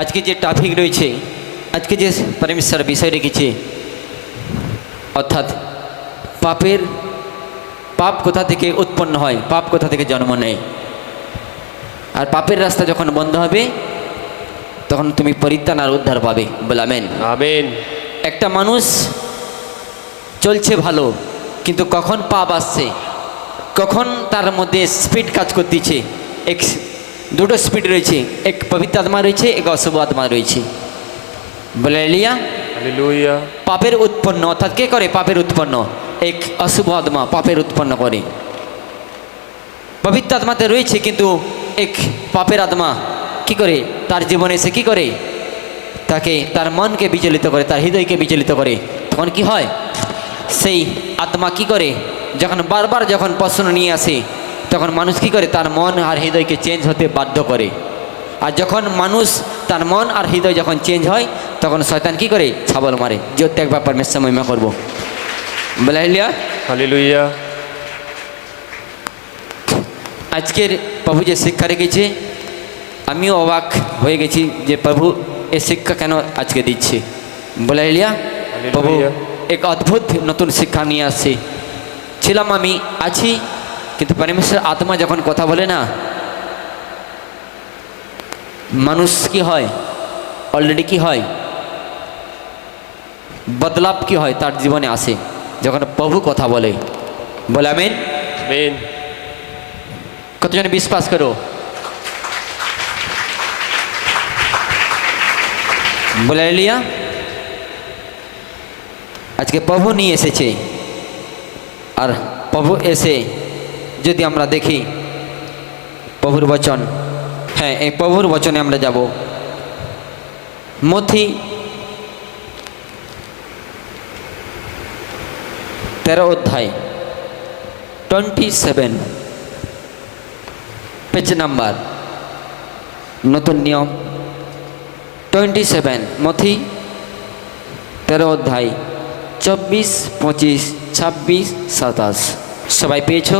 আজকে যে টপিক রয়েছে, আজকে যে পরমেশ্বর বিষয় রেখেছে, অর্থাৎ পাপ কোথা থেকে উৎপন্ন হয়, পাপ কোথা থেকে জন্ম নেয়, আর পাপের রাস্তা যখন বন্ধ হবে তখন তুমি পরিত্রাণ আর উদ্ধার পাবে। বলে আমেন। আমেন। একটা মানুষ চলছে ভালো, কিন্তু কখন পাপ আসছে, কখন তার মধ্যে স্পিড কাজ করতেছে। দুটো স্পিড রয়েছে, এক পবিত্র আত্মা রয়েছে, এক অশুভ আত্মা রয়েছে। বলে লিয়া হালেলুয়া। পাপের উৎপন্ন, অর্থাৎ কে করে পাপের উৎপন্ন? এক অশুভ আত্মা পাপের উৎপন্ন করে। পবিত্র আত্মাতে রয়েছে, কিন্তু এক পাপের আত্মা কি করে তার জীবনে এসে কি করে, তাকে তার মনকে বিচলিত করে, তার হৃদয়কে বিচলিত করে। তখন কি হয়, সেই আত্মা কি করে, যখন বারবার যখন প্রশ্ন নিয়ে আসে, তখন মানুষ কি করে তার মন আর হৃদয়কে চেঞ্জ হতে বাধ্য করে। আর যখন মানুষ তার মন আর হৃদয় যখন চেঞ্জ হয়, তখন শয়তান কি করে ছাবল মারে। জ্যোতি একবার পরমেশ্বর মহিমা করবো। বলে হালেলুয়া। আজকের প্রভু যে শিক্ষা রেখেছে, আমিও অবাক হয়ে গেছি যে প্রভু এই শিক্ষা কেন আজকে দিচ্ছে। বলে প্রভু এক অদ্ভুত নতুন শিক্ষা নিয়ে আসছে। ছিলাম আমি আছি, কিন্তু পরমেশ্বর আত্মা যখন কথা বলে না, মানুষ কি হয়, অলরেডি কি হয়, বদলাব কি হয় তার জীবনে আসে যখন প্রভু কথা বলে। বলে আমেন। আমেন। কতজনে বিশ্বাস করো? বলে লিয়া আজকে প্রভু নিয়ে এসেছে, আর প্রভু এসে যদি আমরা দেখি প্রভুর বচন, হ্যাঁ এই প্রভুর বচনে আমরা যাব। মথি 13 অধ্যায় 27 পেজ নাম্বার, নতুন নিয়ম 27, মথি 13 অধ্যায় 24, 25, 26, 27। সবাই পেয়েছ?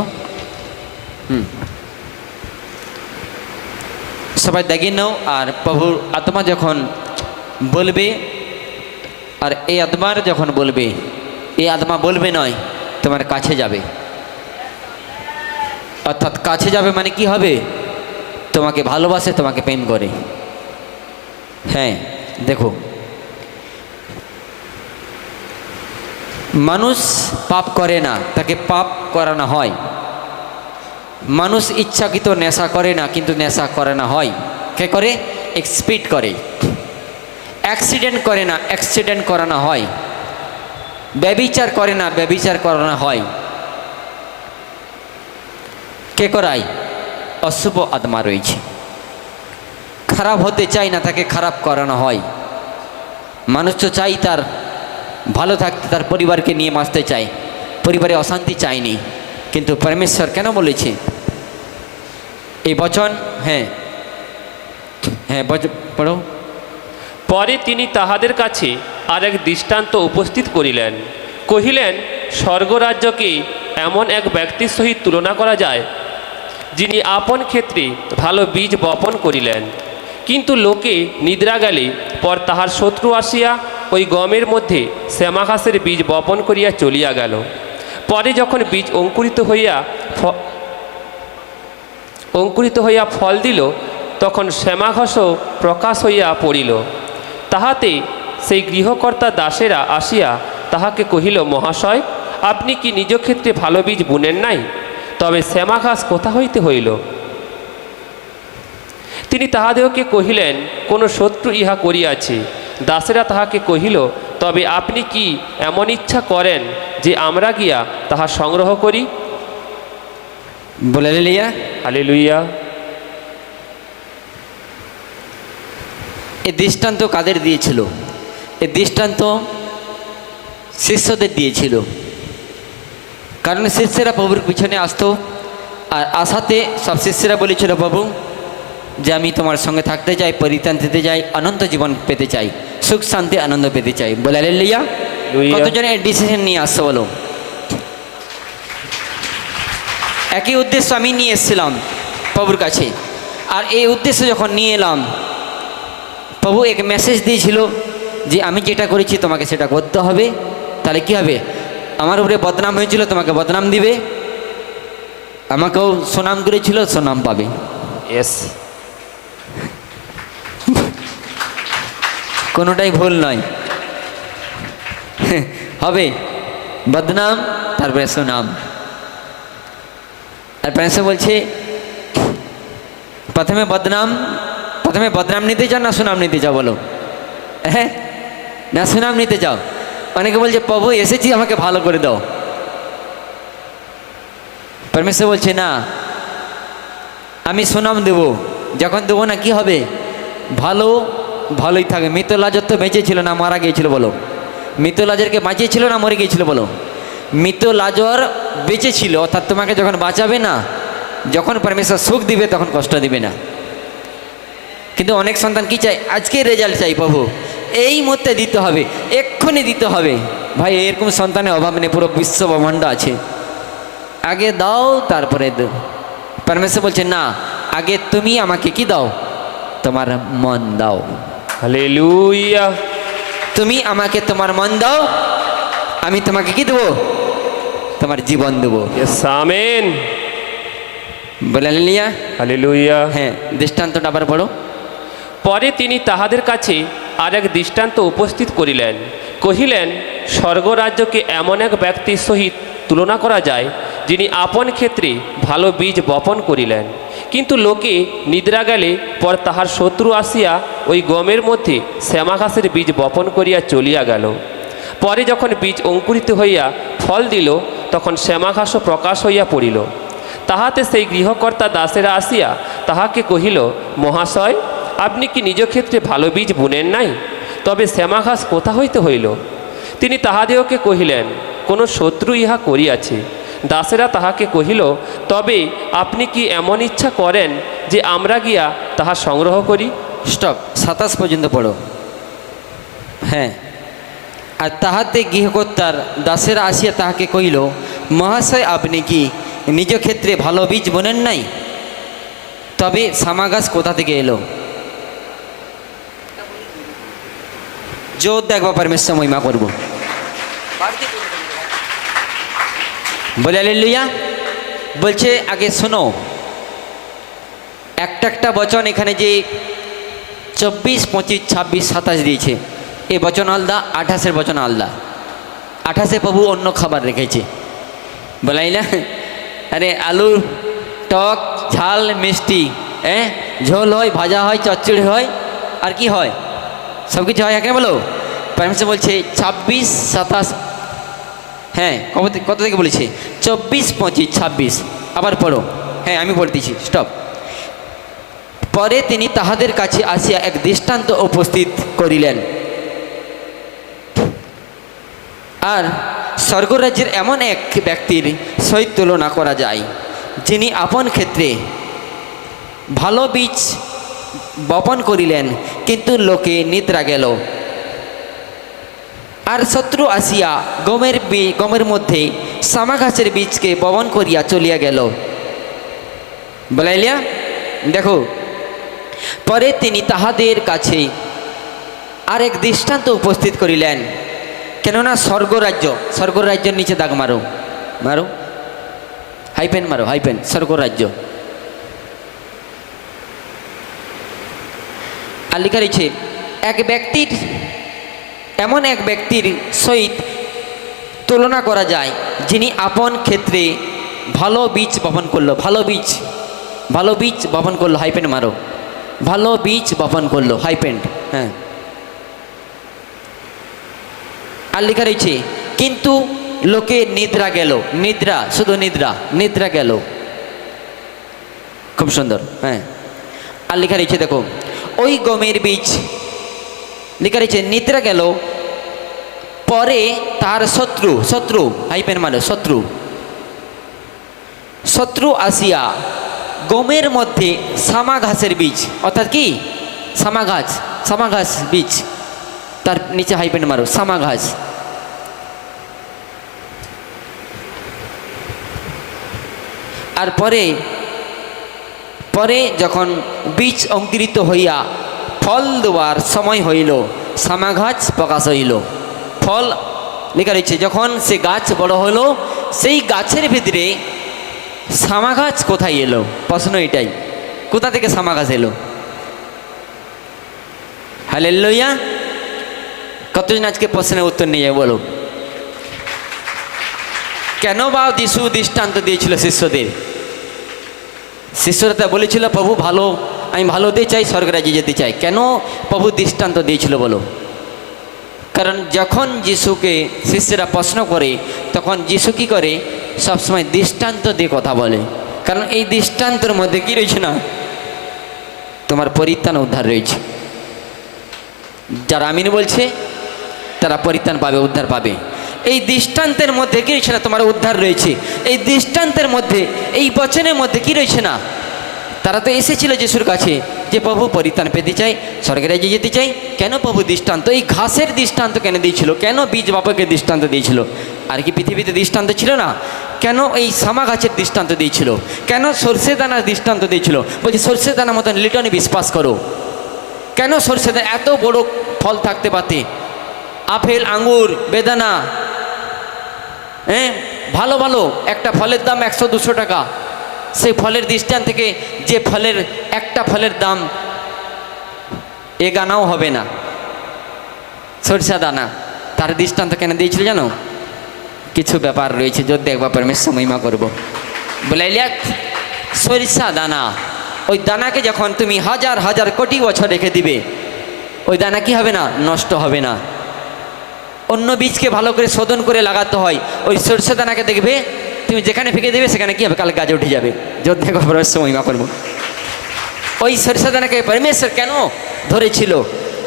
সবাই দেখে নাও। আর প্রভুর আত্মা যখন বলবে, আর এই আত্মার যখন বলবে, এই আত্মা বলবে নয়, তোমার কাছে যাবে। অর্থাৎ কাছে যাবে মানে কি হবে, তোমাকে ভালোবাসে, তোমাকে প্রেম করে। হ্যাঁ দেখো, মানুষ পাপ করে না, তাকে পাপ করানো হয়। মানুষ ইচ্ছাকৃত নেশা করে না, কিন্তু নেশা করানো হয়। কে করে? স্পিড করে। অ্যাক্সিডেন্ট করে না, অ্যাক্সিডেন্ট করানো হয়। ব্যভিচার করে না, ব্যভিচার করানো হয়। কে করায়? অশুভ আত্মা রয়েছে। খারাপ হতে চাই না, তাকে খারাপ করানো হয়। মানুষ তো চাই তার ভালো থাকতে, তার পরিবারকে নিয়ে বাঁচতে চায়, পরিবারে অশান্তি চায়নি। কিন্তু পরমেশ্বর কেন বলেছে এই বচন? হ্যাঁ হ্যাঁ পড়ো। পরে তিনি তাহাদের কাছে আরেক দৃষ্টান্ত উপস্থিত করিলেন, কহিলেন, স্বর্গরাজ্যকে এমন এক ব্যক্তির সহিত তুলনা করা যায়, যিনি আপন ক্ষেত্রে ভালো বীজ বপন করিলেন। কিন্তু লোকে নিদ্রা গেলে পর তাহার শত্রু আসিয়া ওই গমের মধ্যে শ্যামাঘাসের বীজ বপন করিয়া চলিয়া গেল। পরে যখন বীজ অঙ্কুরিত হইয়া ফল দিল, তখন শ্যামাঘাসও প্রকাশ হইয়া পড়িল। তাহাতে সেই গৃহকর্তা দাসেরা আসিয়া তাহাকে কহিল, মহাশয়, আপনি কি নিজ ক্ষেত্রে ভালো বীজ বুনেন নাই? তবে শ্যামাঘাস কোথা হইতে হইল? তিনি তাহাদেরকে কহিলেন, কোন শত্রু ইহা করিয়াছে। দাসেরা তাহাকে কহিল, তবে আপনি কি এমন ইচ্ছা করেন যে আমরা গিয়া তাহা সংগ্রহ করি? বলে লিয়া হালেলুয়া। এই দৃষ্টান্ত কাদের দিয়েছিল? এই দৃষ্টান্ত শিষ্যদের দিয়েছিল। কারণ শিষ্যরা প্রভুর পিছনে আসতো, আর আসাতে সব শিষ্যরা বলেছিল, প্রভু যে আমি তোমার সঙ্গে থাকতে চাই, পরিত্রাণ দিতে চাই, অনন্ত জীবন পেতে চাই, সুখ শান্তি আনন্দ পেতে চাই। বলে হালেলুয়া। কতজনে ডিসিশন নিয়ে আসছে বলো? একই উদ্দেশ্য আমি নিয়ে এসেছিলাম প্রভুর কাছে, আর এই উদ্দেশ্য যখন নিয়ে এলাম, প্রভু এক মেসেজ দিয়েছিল যে আমি যেটা করেছি তোমাকে সেটা করতে হবে, তাহলে কি হবে? আমার উপরে বদনাম হয়েছিল, তোমাকে বদনাম দিবে, আমাকেও সুনাম করেছিল, সুনাম পাবে। ইয়েস, কোনোটাই ভুল নয়। হবে বদনাম, তারপরে সুনাম। আর প্যান্সে বলছে প্রথমে বদনাম নিতে চাও না সুনাম নিতে চাও বলো? হ্যাঁ, না সুনাম নিতে চাও? অনেকে বলছে প্রভু এসেছি আমাকে ভালো করে দাও। পরমেশ্বর বলছে না, আমি সুনাম দেব, যখন দেবো না কি হবে? ভালোই থাকে। মৃত লাজর তো বেঁচে ছিল না, মারা গিয়েছিল বলো? মৃত লাজরকে বাঁচিয়েছিল না মরে গিয়েছিল বলো? মৃত লাজর বেঁচে ছিল, অর্থাৎ তোমাকে যখন বাঁচাবে না, যখন পরমেশ্বর সুখ দিবে তখন কষ্ট দিবে না। কিন্তু অনেক সন্তান কি চাই? আজকে রেজাল্ট চাই প্রভু, এই মুহূর্তে দিতে হবে, এক্ষুনি দিতে হবে। ভাই এরকম সন্তানের অভাব নেই, পুরো বিশ্ব ব্রহ্মাণ্ড আছে। আগে দাও তারপরে দাও। পরমেশ্বর বলছে না, আগে তুমি আমাকে কি দাও? তোমার মন দাও। হালেলুয়া। তুমি আমাকে তোমার মন দাও, আমি তোমাকে কি দেবো? তোমার জীবন দেবো। Yes, amen. বলে হালেলুয়া। হালেলুয়া। হ্যাঁ, দৃষ্টান্তটা আবার পড়ো। পরে তিনি তাহাদের কাছে আর এক দৃষ্টান্ত উপস্থিত করিলেন, কহিলেন, স্বর্গরাজ্যকে এমন এক ব্যক্তির সহিত তুলনা করা যায়, যিনি আপন ক্ষেত্রে ভালো বীজ বপন করিলেন। কিন্তু লোকে নিদ্রা গেলে পর তাহার শত্রু আসিয়া ওই গমের মধ্যে শ্যামা ঘাসের বীজ বপন করিয়া চলিয়া গেল। পরে যখন বীজ অঙ্কুরিত হইয়া ফল দিল, তখন শ্যামা ঘাসও প্রকাশ হইয়া পড়িল। তাহাতে সেই গৃহকর্তা দাসেরা আসিয়া তাহাকে কহিল, মহাশয়, আপনি কি নিজ ক্ষেত্রে ভালো বীজ বুনেন নাই? তবে শ্যামা ঘাস কোথা হইতে হইল? তিনি তাহাদেরকে কহিলেন, কোনো শত্রু ইহা করিয়াছে। দাসেরা তাহাকে কহিল, তবে আপনি কি এমন ইচ্ছা করেন যে আমরা গিয়া তাহা সংগ্রহ করি? স্টপ, 27 পর্যন্ত পড়ো। হ্যাঁ, আর তাহাতে গৃহকর্তার দাসেরা আসিয়া তাহাকে কহিল, মহাশয়, আপনি কি নিজ ক্ষেত্রে ভালো বীজ বোনেন নাই? তবে শ্যামা গাছ কোথা থেকে এলো? জোর দেখবো, পরমেশ্বর মহিমা করবো। বলে হালেলুয়া। বলছে আগে শোনো, একটা বচন এখানে যে 24, 25, 26, 27 দিয়েছে, এই বচন আলাদা, 28-এর বচন আলাদা। 28-এ প্রভু অন্য খাবার রেখেছে, বলাই না? আরে আলু টক ঝাল মিষ্টি, ঝোল হয়, ভাজা হয়, চচ্চড়ি হয়, আর কি হয়? সব কিছু হয়। এখানে বলো পরমেশ্বর বলছে 26, 27, হ্যাঁ কত থেকে বলেছে? 24, 25, 26। আবার পড়ো। হ্যাঁ, আমি বলতেছি, স্টপ। পরে তিনি তাহাদের কাছে আসিয়া এক দৃষ্টান্ত উপস্থিত করিলেন। আর স্বর্গরাজ্যের এমন এক ব্যক্তির সহিত তুলনা করা যায়, যিনি আপন ক্ষেত্রে ভালো বীজ বপন করিলেন, কিন্তু লোকে নিদ্রা গেল। আর শত্রু আসিয়া গমের মধ্যে শ্যামা ঘাসের বীজকে বপন করিয়া চলিয়া গেল। বলাইলিয়া দেখো, পরে তিনি তাহাদের কাছে আর এক দৃষ্টান্ত উপস্থিত করিলেন। কেননা স্বর্গরাজ্যের নিচে দাগ মারো, হাইপেন মারো, স্বর্গরাজ্য। আর লেখা রয়েছে, এমন এক ব্যক্তির সহিত তুলনা করা যায়, যিনি আপন ক্ষেত্রে ভালো বীজ বপন করলো। ভালো বীজ বপন করলো, হাইপেন মারো, ভালো বীজ বপন করলো, হাইপেন। হ্যাঁ, আর লেখা রয়েছে, কিন্তু লোকে নিদ্রা গেল। শুধু নিদ্রা গেল। খুব সুন্দর। হ্যাঁ, আর লেখা রয়েছে দেখো, ওই গমের বীজ লেখা রয়েছে নিদ্রা গেল। পরে তার শত্রু, হাইপেন মারো, শত্রু আসিয়া গমের মধ্যে শ্যামা ঘাসের বীজ, অর্থাৎ কি? শ্যামা ঘাস বীজ, তার নিচে হাইপেন মারো, শ্যামা ঘাস। আর পরে যখন বীজ অঙ্কুরিত হইয়া ফল দেওয়ার সময় হইল, সামা গাছ প্রকাশ হইল। ফল লেখা রয়েছে, যখন সে গাছ বড় হলো, সেই গাছের ভিতরে সামা গাছ কোথায় এলো? প্রশ্ন এটাই, কোথা থেকে সামা গাছ এলো? হালেলুয়া। কতজন আজকে প্রশ্নের উত্তর নিয়ে যাবে বলো? কেন বা যিশু দৃষ্টান্ত দিয়েছিল শিষ্যদের? শিষ্যরা তা বলেছিল, প্রভু ভালো, আমি ভালো হতে চাই, স্বর্গরাজ্যে যেতে চাই। কেন প্রভু দৃষ্টান্ত দিয়েছিল বলো? কারণ যখন যিশুকে শিষ্যরা প্রশ্ন করে, তখন যিশু কী করে? সবসময় দৃষ্টান্ত দিয়ে কথা বলে। কারণ এই দৃষ্টান্তের মধ্যে কি রয়েছে না? তোমার পরিত্রাণ উদ্ধার রয়েছে। যারা আমিন বলছে তারা পরিত্রাণ পাবে, উদ্ধার পাবে। এই দৃষ্টান্তের মধ্যে কি রয়েছে না? তোমার উদ্ধার রয়েছে। এই দৃষ্টান্তের মধ্যে, এই বচনের মধ্যে কি রয়েছে না? তারা তো এসেছিল যিশুর কাছে যে প্রভু পরিত্রাণ পেতে চাই, স্বর্গের রাজ্যে যেতে চাই। কেন প্রভু দৃষ্টান্ত, এই ঘাসের দৃষ্টান্ত কেন দিয়েছিল? কেন বীজ বাপকে দৃষ্টান্ত দিয়েছিল? আর কি পৃথিবীতে দৃষ্টান্ত ছিল না? কেন এই সামা গাছের দৃষ্টান্ত দিয়েছিল? কেন সর্ষে দানার দৃষ্টান্ত দিয়েছিল? বলছি সর্ষে দানার মতন লিটনে বিশ্বাস করো। কেন সর্ষে দানা এত বড় ফল থাকতে পারতে? আপেল, আঙ্গুর, বেদানা, ভালো ভালো একটা ফলের দাম 100-200 টাকা। সেই ফলের দৃষ্টান্ত থেকে যে ফলের একটা ফলের দাম এগানাও হবে না, সরষা দানা, তার দৃষ্টান্ত কেন দিয়েছিল জানো? কিছু ব্যাপার রয়েছে, যদি দেখবা পরমেশ্বর মহিমা করবো। বলাইলিয়া সরিষা দানা, ওই দানাকে যখন তুমি হাজার হাজার কোটি বছর রেখে দিবে, ওই দানা কি হবে না? নষ্ট হবে না। অন্য বীজকে ভালো করে শোধন করে লাগাতে হয়। ওই সরষে দানাকে দেখবে তুমি যেখানে ফেঁকে দেবে সেখানে কি হবে? কাল গাছে উঠে যাবে। যদি দেখো পরমেশ্বর মহিমা করবো। ওই সরষে দানাকে পরমেশ্বর কেন ধরেছিল?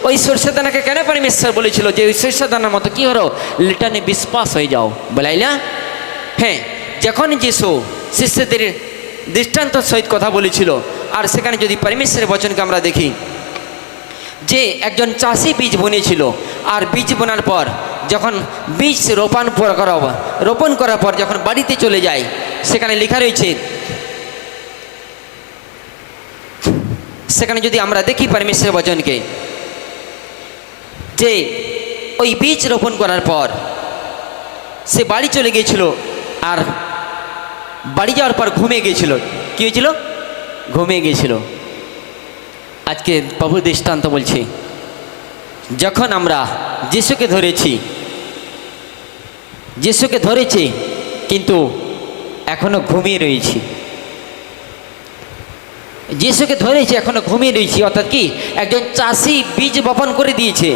ওই সরষে দানাকে কেন পরমেশ্বর বলেছিল যে ওই সরষে দানার মতো কি হলো? লিটানে বিশ্বাস হয়ে যাও। বলাইলা? হ্যাঁ, যখন যিশু শিষ্যদের দৃষ্টান্ত সহিত কথা বলেছিল, আর সেখানে যদি পরমেশ্বরের বচনকে আমরা দেখি যে একজন চাষি বীজ বুনেছিল, আর বীজ বোনার পর যখন বীজ রোপণ করার পর যখন বাড়িতে চলে যায়, সেখানে লেখা রয়েছে, সেখানে যদি আমরা দেখি পরমেশ্বরের বচনকে, যে ওই বীজ রোপণ করার পর সে বাড়ি চলে গিয়েছিল, আর বাড়ি যাওয়ার পর ঘুমিয়ে গিয়েছিল। কী হয়েছিল? ঘুমিয়ে গিয়েছিল। আজকে প্রভু দৃষ্টান্ত বলছি, যখন আমরা যিশুকে ধরেছি কিন্তু এখনো ঘুমিয়ে রয়েছি। যিশুকে ধরেছি এখনো ঘুমিয়ে রয়েছি, অর্থাৎ কি? একজন চাষি বীজ বপন করে দিয়েছে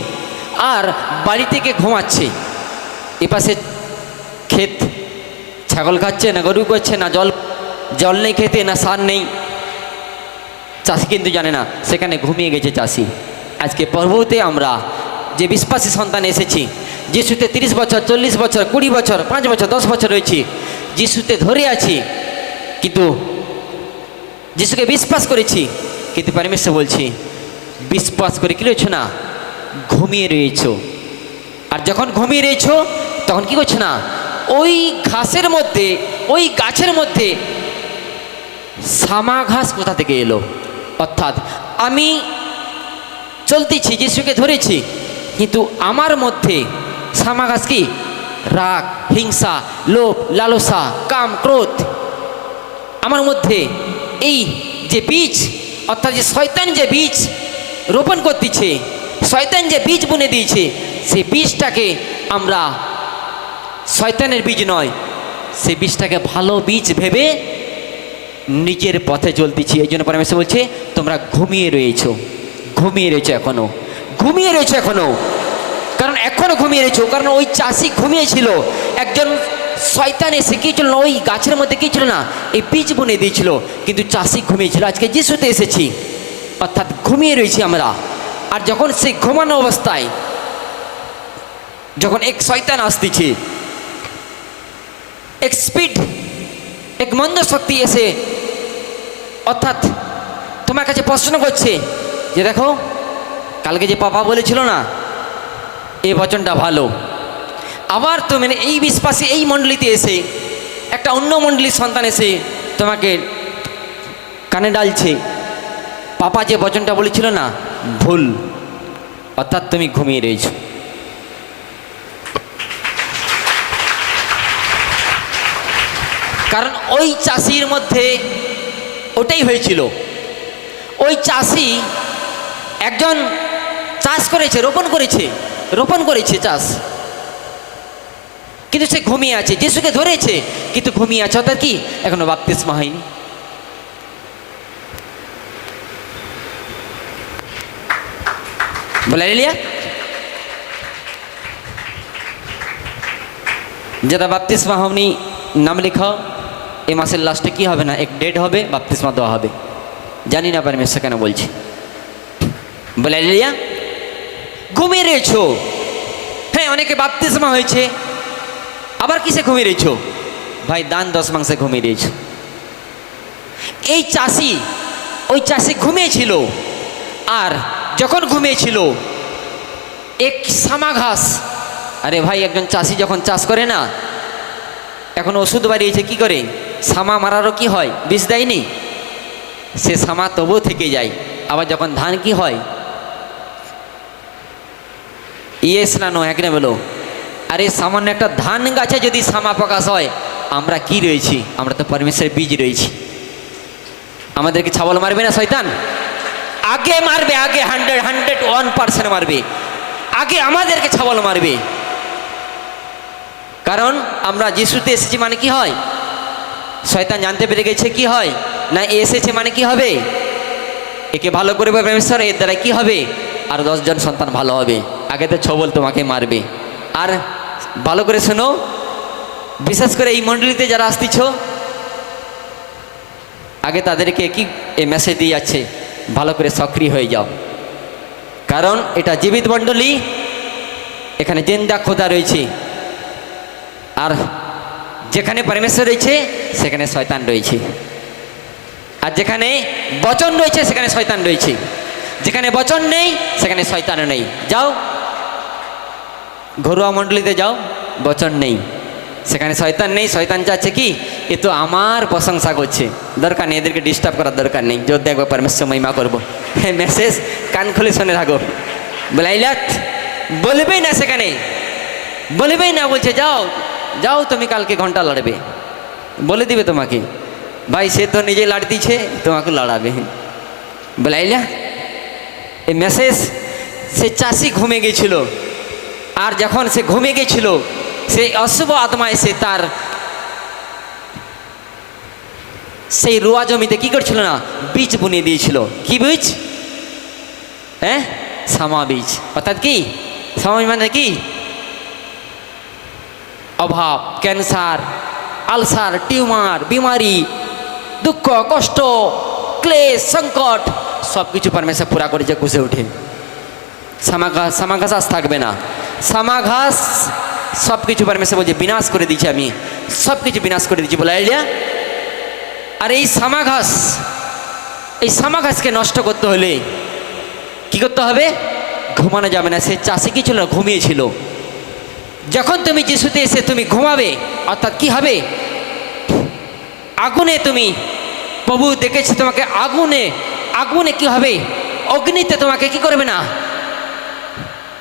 আর বাড়ি থেকে ঘুমাচ্ছে। এপাশে ক্ষেত, ছাগল খাচ্ছে না গরু করছে, না জল নেই খেতে, না সার নেই। চাষি কিন্তু জানে না, সেখানে ঘুমিয়ে গেছে চাষি। আজকে প্রভুতে আমরা যে বিশ্বাসী সন্তান এসেছি, যিশুতে 30 বছর, 40 বছর, 20 বছর, 5 বছর, 10 বছর রয়েছি, যিশুতে ধরে আছি, কিন্তু যিশুকে বিশ্বাস করেছি, কিন্তু পরমেশ্বর বলছি বিশ্বাস করে কি রয়েছ না? ঘুমিয়ে রয়েছ। আর যখন ঘুমিয়ে রয়েছ তখন কি করছো না? ওই ঘাসের মধ্যে, ওই গাছের মধ্যে সামা ঘাস কোথা থেকে এলো? অর্থাৎ আমি চলতেছি, যিশুকে ধরেছি, কিন্তু আমার মধ্যে সামা ঘাস কি? রাগ, হিংসা, লোভ, লালসা, কাম, ক্রোধ। আমার মধ্যে এই যে বীজ, অর্থাৎ যে শয়তান যে বীজ রোপণ করতেছে, শয়তান যে বীজ বুনে দিয়েছে, সেই বীজটাকে আমরা শয়তানের বীজ নয়, সেই বীজটাকে ভালো বীজ ভেবে নিজের পথে চলতেছি। এই জন্য পরমেশ্বর বলছে তোমরা ঘুমিয়ে রয়েছো, ঘুমিয়ে রয়েছো এখনো। কারণ এখনো ঘুমিয়ে রয়েছো, কারণ ওই চাষি ঘুমিয়েছিল, একজন শয়তান এসে কি ছিল না? ওই গাছের মধ্যে কি ছিল না? এই বীজ বুনে দিয়েছিল, কিন্তু চাষি ঘুমিয়েছিল। আজকে যিশুতে এসেছি, অর্থাৎ ঘুমিয়ে রয়েছি আমরা। আর যখন সেই ঘুমানো অবস্থায় যখন এক শয়তান আসতেছে, এক স্পিড, এক মন্দ শক্তি এসে অর্থাৎ তোমার কাছে প্রশ্ন করছে যে দেখো, কালকে যে পাপা বলেছিল না এই বচনটা ভালো, আবার তুমি এই বিশ্বাসী এই মণ্ডলীতে এসে একটা অন্য মণ্ডলীর সন্তান এসে তোমাকে কানে ডালছে, পাপা যে বচনটা বলেছিল না ভুল, অর্থাৎ তুমি ঘুমিয়ে রয়েছ। কারণ ওই চাষির মধ্যে ওটাই হয়েছিল। ওই চাষি একজন চাষ করেছে, রোপণ করেছে চাষ, কিন্তু সে ঘুমিয়ে আছে। যিশুকে ধরেছে কিন্তু ঘুমিয়ে আছে, অর্থাৎ কি এখনো বাপ্তিস্মা হয়নি। বলে লিয়া যারা বাপ্তিস্মা হওনি নাম লেখাও। এই মাসের লাস্টে কি হবে না, এক ডেট হবে, বাপ্তিস্মা দেওয়া হবে। জানি না পারমেশ্বর কেন বলছি। বলে লিয়া ঘুমিয়ে রয়েছো। হ্যাঁ, অনেকে বাপ্তিস্মা হয়েছে, আবার কিসে ঘুমিয়ে রয়েছো? ভাই দান 10 মাংসে ঘুমিয়ে রয়েছো। এই চাষি, ওই চাষি ঘুমিয়েছিল, আর যখন ঘুমিয়েছিল এক সামা ঘাস, আরে ভাই একজন চাষি যখন চাষ করে না, এখন ওষুধ বাড়িয়েছে, কি করে সামা মারারও কি হয়, বিষ দেয়নি, সে সামা তবুও থেকে যায়। আবার যখন ধান কি হয়, ইয়েসলানো একনে বলো, আরে সামান্য একটা ধান গাছে যদি সামা প্রকাশ হয়, আমরা কি রয়েছি? আমরা তো পরমেশ্বরের বীজ রয়েছি। আমাদেরকে ছাগল মারবে না শয়তান? আগে মারবে, আগে 101% মারবে, আগে আমাদেরকে ছাগল মারবে। কারণ আমরা যিশুতে এসেছি মানে কি হয়? শয়তান জানতে পেরে গেছে কি হয় না, এসেছে মানে কি হবে, একে ভালো করে পরমেশ্বর, এর দ্বারা কি হবে, আর 10 জন সন্তান ভালো হবে। আগে তো ছবল তোমাকে মারবে। আর ভালো করে শোনো, বিশেষ করে এই মণ্ডলীতে যারা আসতেছ, আগে তাদেরকে কি এই মেসেজ দিয়ে যাচ্ছে, ভালো করে সক্রিয় হয়ে যাও। কারণ এটা জীবিত মণ্ডলী, এখানে জিন্দা খোদা রয়েছে, আর যেখানে পরমেশ্বর রয়েছে সেখানে শয়তান রয়েছে, আর যেখানে বচন রয়েছে সেখানে শয়তান রয়েছে, যেখানে বচন নেই সেখানে শয়তান নেই। যাও ঘরোয়া মণ্ডলীতে যাও, বচন নেই, সেখানে শয়তান নেই। শয়তান চাচ্ছে কি, এ তো আমার প্রশংসা করছে, দরকার নেই, এদেরকে ডিস্টার্ব করার দরকার নেই, জোর দেখবো পরমেশ্বর মহিমা করবো। হ্যাঁ, মেসেজ কান খুলে শুনে থাকো। বলাইলাত বলবেই না, সেখানে বলবেই না, বলছে যাও যাও তুমি কালকে ঘন্টা লড়বে, বলে দিবে তোমাকে। ভাই সে তো নিজে লড়তিছে, তোমাকে লড়াবে। বলাইলা এই মেসেজ, সে চাষি ঘুমে গেছিল, আর যখন সে ঘুমে গেছিল, সেই অশুভ আত্মা এসে তার সেই রোয়া জমিতে কি করছিল না, বীজ বুনিয়ে দিয়েছিল। কি বীজ? হ্যাঁ, সামা বীজ। অর্থাৎ কি সামা মানে কি? অভাব, ক্যান্সার, আলসার, টিউমার, বিমারি, দুঃখ, কষ্ট, ক্লেশ, সংকট সব কিছু পরমেশ্বর পুরা করে যে কুষে উঠে। সামা ঘাস আজ থাকবে না। সামা ঘাস সব কিছু পরমেশ্বর বলছে বিনাশ করে দিয়েছি, আমি সব কিছু বিনাশ করে দিচ্ছি। বলে আইডিয়া। আর এই সামা ঘাসকে নষ্ট করতে হলে কি করতে হবে? ঘুমানো যাবে না। সে চাষি কি ছিল, ঘুমিয়েছিল। যখন তুমি যিশুতে এসে তুমি ঘুমাবে, অর্থাৎ কি হবে, আগুনে তুমি, প্রভু দেখেছে তোমাকে আগুনে কি হবে, অগ্নিতে তোমাকে কি করবে না।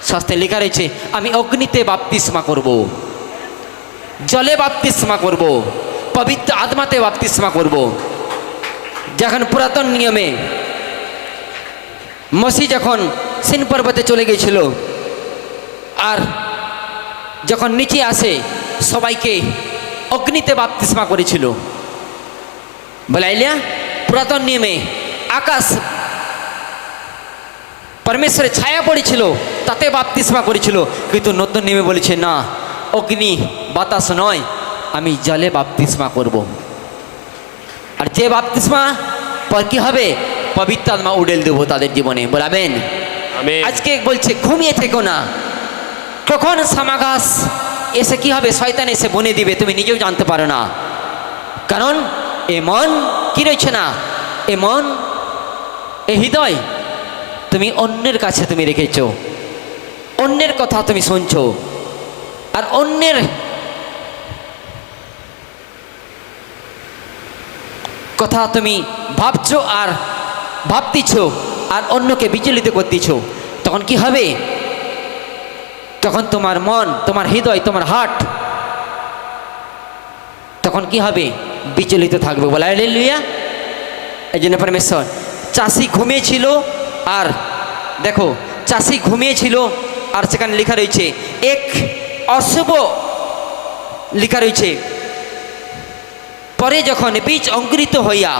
শাস্ত্রে লেখা রয়েছে, আমি অগ্নিতে বাপ্তিস্মা করব, জলে বাপ্তিস্মা করব, পবিত্র আত্মাতে বাপ্তিস্মা করব। যখন পুরাতন নিয়মে মসি যখন সিন পর্বতে চলে গিয়েছিল, আর যখন নিচে আসে সবাইকে অগ্নিতে বাপ্তিস্মা করেছিল। বলাইলিয়া পুরাতন নিয়মে আকাশ পরমেশ্বরের ছায়া পড়েছিল, তাতে বাপ্তিস্মা করেছিল। কিন্তু নতুন নিয়মে বলেছে না, অগ্নি বাতাস নয়, আমি জলে বাপ্তিস্মা করব। আর যে বাপ্তিস্মা পর কি হবে, পবিত্র আত্মা উড়েল দেবো তাদের জীবনে। বলাবেন আজকে বলছে ঘুমিয়ে থেকো না। কখন সামাঘাস এসে কি হবে, শয়তান এসে বনে দিবে, তুমি নিজেও জানতে পারো না। কারণ এ মন কি রয়েছে না, এ মন, এ হৃদয় তুমি অন্যের কাছে তুমি রেখেছো, অন্যের কথা তুমি শুনছো, আর অন্যের কথা তুমি ভাবছো আর ভাবতেছো, আর অন্যকে বিচলিত করতেছ, তখন কি হবে? তখন তোমার মন, তোমার হৃদয়, তোমার হার্ট তখন কি হবে? বিচলিত থাকবে। বলা হালেলুয়া। এই জন্য পরমেশ্বর, চাষি ঘুমিয়েছিল, আর দেখো চাষি ঘুমিয়েছিল, আর সেখানে লেখা রয়েছে এক অশুভ লেখা রয়েছে। পরে যখন বীজ অঙ্কুরিত হইয়া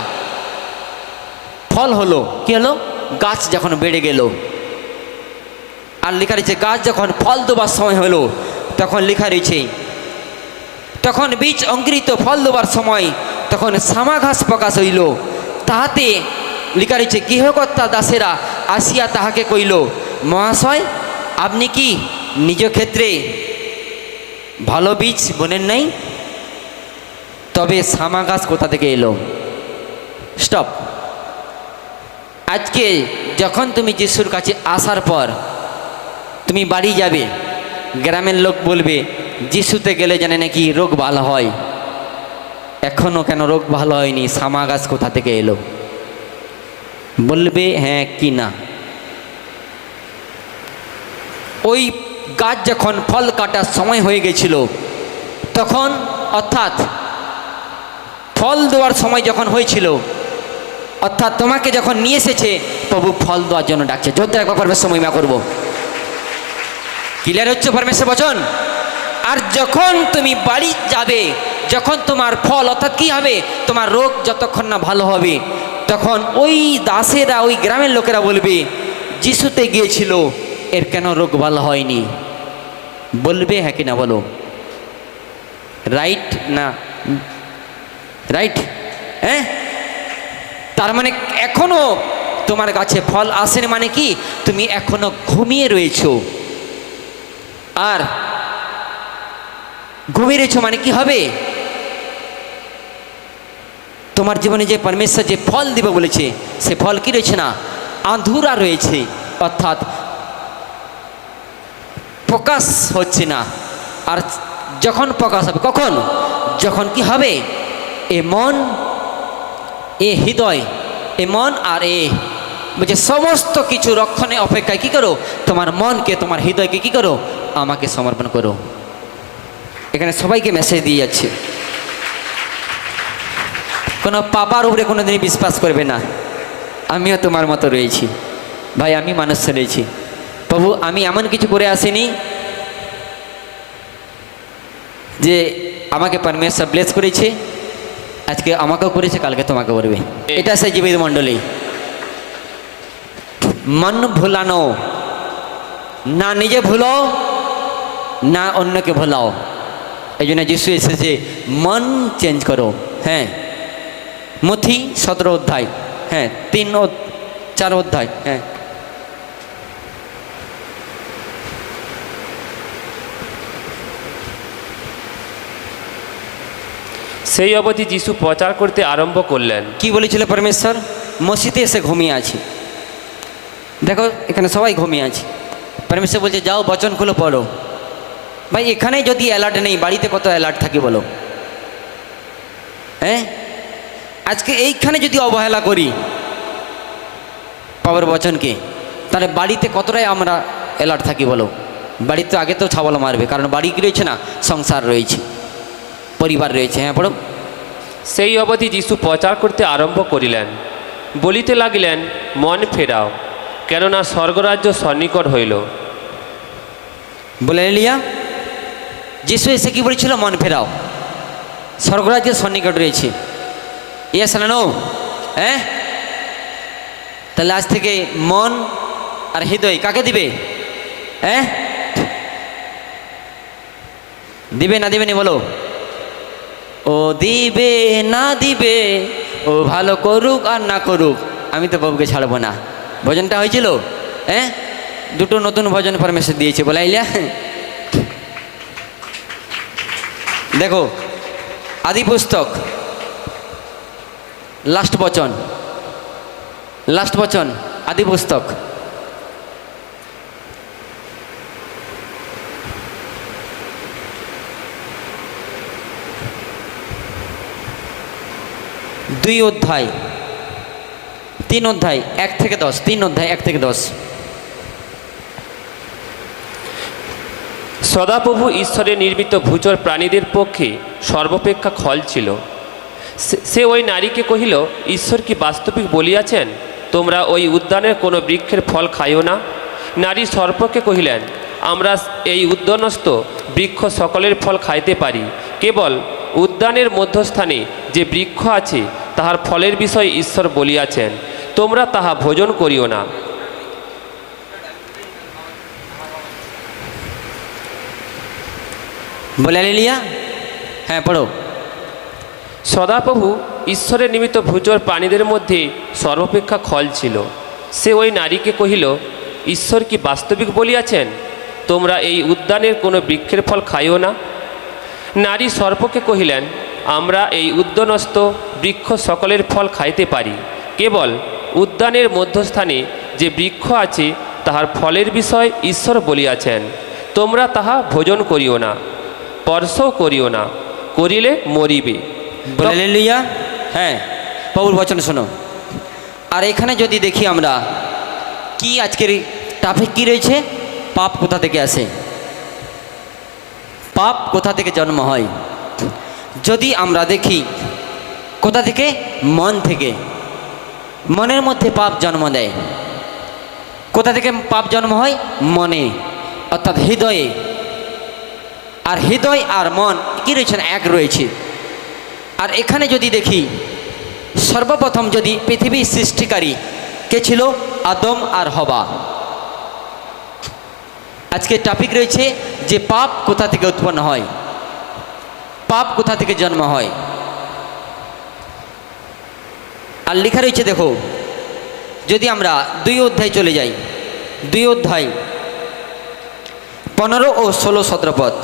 ফল হলো, কি হলো? গাছ যখন বেড়ে গেল, আর লেখা রয়েছে গাছ যখন ফল দেবার সময় হলো, তখন লেখা রয়েছে তখন বীজ অঙ্কুরিত ফল দেবার সময় তখন শ্যামা ঘাস প্রকাশ হইল। তাহাতে লেখা রয়েছে গৃহকর্তা দাসেরা আসিয়া তাহাকে কইল, মহাশয়, আপনি কি নিজ ক্ষেত্রে ভালো বীজ বোনেন নাই? তবে শ্যামা ঘাস কোথা থেকে এলো? স্টপ। আজকে যখন তুমি যিশুর কাছে আসার পর তুমি বাড়ি যাবে, গ্রামের লোক বলবে যিশুতে গেলে জানে নাকি রোগ ভালো হয়। এখনো কেন রোগ ভালো হয়নি? শ্যামা গাছ কোথা থেকে এলো? বলবে হ্যাঁ কি না। ওই গাছ যখন ফল কাটার সময় হয়ে গেছিল, তখন অর্থাৎ ফল দেওয়ার সময় যখন হয়েছিল, অর্থাৎ তোমাকে যখন নিয়ে এসেছে প্রভু ফল দেওয়ার জন্য ডাকছে। যোদ্ধা একবার পরমেশ্বর মহিমা করবো। ক্লিয়ার হচ্ছে পরমেশ্বর বচন? আর যখন তুমি বাড়ি যাবে, যখন তোমার ফল অর্থাৎ কি হবে? তোমার রোগ যতক্ষণ না ভালো হবে, তখন ওই দাসেরা, ওই গ্রামের লোকেরা বলবে যিশুতে গিয়েছিল, এর কেন রোগ ভালো হয়নি? বলবে হ্যাঁ কি না? বলো রাইট না? রাইট? হ্যাঁ। তার মানে এখনো তোমার গাছে ফল আসেনি, মানে কি? তুমি এখনো ঘুমিয়ে রয়েছো। আর ঘুমিয়ে রয়েছো মানে কি হবে? তোমার জীবনে যে পরমেশ্বর যে ফল দিবে বলেছে, সে ফল কি রয়েছে না? আধুরা রয়েছে, অর্থাৎ প্রকাশ হচ্ছে না। আর যখন প্রকাশ হবে, কখন? যখন কি হবে? এ মন, এ হৃদয়, এ মন আর এ বলছে সমস্ত কিছু রক্ষণে অপেক্ষায় কি করো? তোমার মনকে, তোমার হৃদয়কে কি করো? আমাকে সমর্পণ করো। এখানে সবাইকে মেসেজ দিয়ে যাচ্ছে, কোনো পাপার উপরে কোনো দিনই বিশ্বাস করবে না। আমিও তোমার মতো রয়েছি ভাই, আমি মানুষ রয়েছি। প্রভু, আমি এমন কিছু করে আসিনি যে আমাকে পরমেশ্বর ব্লেস করেছে, আজকে আমাকেও করেছে, কালকে তোমাকে করবে। এটা সেই জীবিত মণ্ডলী। মন ভুলানো, না নিজে ভুলো না অন্যকে ভোলাও। এই জন্য যিশু এসেছে মন চেঞ্জ করো। হ্যাঁ, মথি 17 অধ্যায়, হ্যাঁ 3-4 অধ্যায়। হ্যাঁ, সেই অবধি যিশু প্রচার করতে আরম্ভ করলেন। কি বলেছিল পরমেশ্বর? মসজিদে এসে ঘুমিয়ে আছি। দেখো এখানে সবাই ঘুমিয়ে আছে, পরমেশ্বর বলছে যাও বচনগুলো পড়ো। ভাই এখানে যদি অ্যালার্ট নেই, বাড়িতে কত অ্যালার্ট থাকি বলো? হ্যাঁ, আজকে এইখানে যদি অবহেলা করি পাওয়ার বচনকে, তাহলে বাড়িতে কতটাই আমরা অ্যালার্ট থাকি বলো? বাড়িতে তো আগে তো ছাবল মারবে, কারণ বাড়ি কি রয়েছে না? সংসার রয়েছে, পরিবার রয়েছে। হ্যাঁ পড়ো। সেই অবধি যিশু প্রচার করতে আরম্ভ করিলেন, বলিতে লাগিলেন, মন ফেরাও, কেননা স্বর্গরাজ্য সন্নিকট হইল। বলে এলিয়া যিশু এসে কি বলেছিল? মন ফেরাও, স্বর্গরাজ্যের সন্নিকট রয়েছে। ইয়েস না নো? হ্যাঁ, তাহলে আজ থেকে মন আর হৃদয় কাকে দিবে? হ্যাঁ, দিবে না দিবে না বলো? ও দিবে না দিবে, ও ভালো করুক আর না করুক, আমি তো বাবুকে ছাড়বো না। ভজনটা হয়েছিল, হ্যাঁ, 2টো নতুন ভজন পরমেশ্বর দিয়েছে, বলাইলা। দেখো আদি পুস্তক লাস্ট বচন আদি পুস্তক দুই অধ্যায় 3 অধ্যায় 1 থেকে 10, 3 অধ্যায় 1 থেকে 10। সদাপ্রভু ঈশ্বরের নির্মিত ভূচর প্রাণীদের পক্ষে সর্বাপেক্ষা খল ছিল। সে ওই নারীকে কহিল, ঈশ্বর কি বাস্তবিক বলিয়াছেন, তোমরা ওই উদ্যানের কোনো বৃক্ষের ফল খাইও না? নারী সর্পকে কহিলেন, আমরা এই উদ্যানস্থ বৃক্ষ সকলের ফল খাইতে পারি, কেবল উদ্যানের মধ্যস্থানে যে বৃক্ষ আছে তাহার ফলের বিষয়ে ঈশ্বর বলিয়াছেন, তোমরা তাহা ভোজন করিও না। বলে হালেলুয়া। হ্যাঁ, পড়ো। সদাপ্রভু ঈশ্বরের নিমিত্ত ভূচর প্রাণীদের মধ্যে সর্বাপেক্ষা খল ছিল। সে ওই নারীকে কহিল, ঈশ্বর কি বাস্তবিক বলিয়াছেন, তোমরা এই উদ্যানের কোনো বৃক্ষের ফল খাইও না? নারী সর্পকে কহিলেন, আমরা এই উদ্যানস্থ বৃক্ষ সকলের ফল খাইতে পারি, কেবল উদ্যানের মধ্যস্থানে যে বৃক্ষ আছে তাহার ফলের বিষয় ঈশ্বর বলিয়াছেন, তোমরা তাহা ভোজন করিও না, স্পর্শও করিও না, করিলে মরিবে। বলে হালেলুয়া। হ্যাঁ, প্রভুর বচন শোনো। আর এখানে যদি দেখি আমরা কি আজকের টপিক কি রয়েছে, পাপ কোথা থেকে আসে, পাপ কোথা থেকে জন্ম হয়। যদি আমরা দেখি কোথা থেকে, মন থেকে। মনের মধ্যে পাপ জন্ম দেয়। কোথা থেকে পাপ জন্ম হয়? মনে, অর্থাৎ হৃদয়ে। আর হৃদয় আর মন কি রয়েছে না, এক রয়েছে। আর এখানে যদি দেখি, সর্বপ্রথম যদি পৃথিবীর সৃষ্টিকারী কে ছিল? আদম আর হবা। আজকে টপিক রয়েছে যে পাপ কোথা থেকে উৎপন্ন হয়, পাপ কোথা থেকে জন্ম হয়। আর লেখা রয়েছে, দেখো, যদি আমরা 2 অধ্যায় চলে যাই, 2 অধ্যায় 15 ও 16, 17 পদ।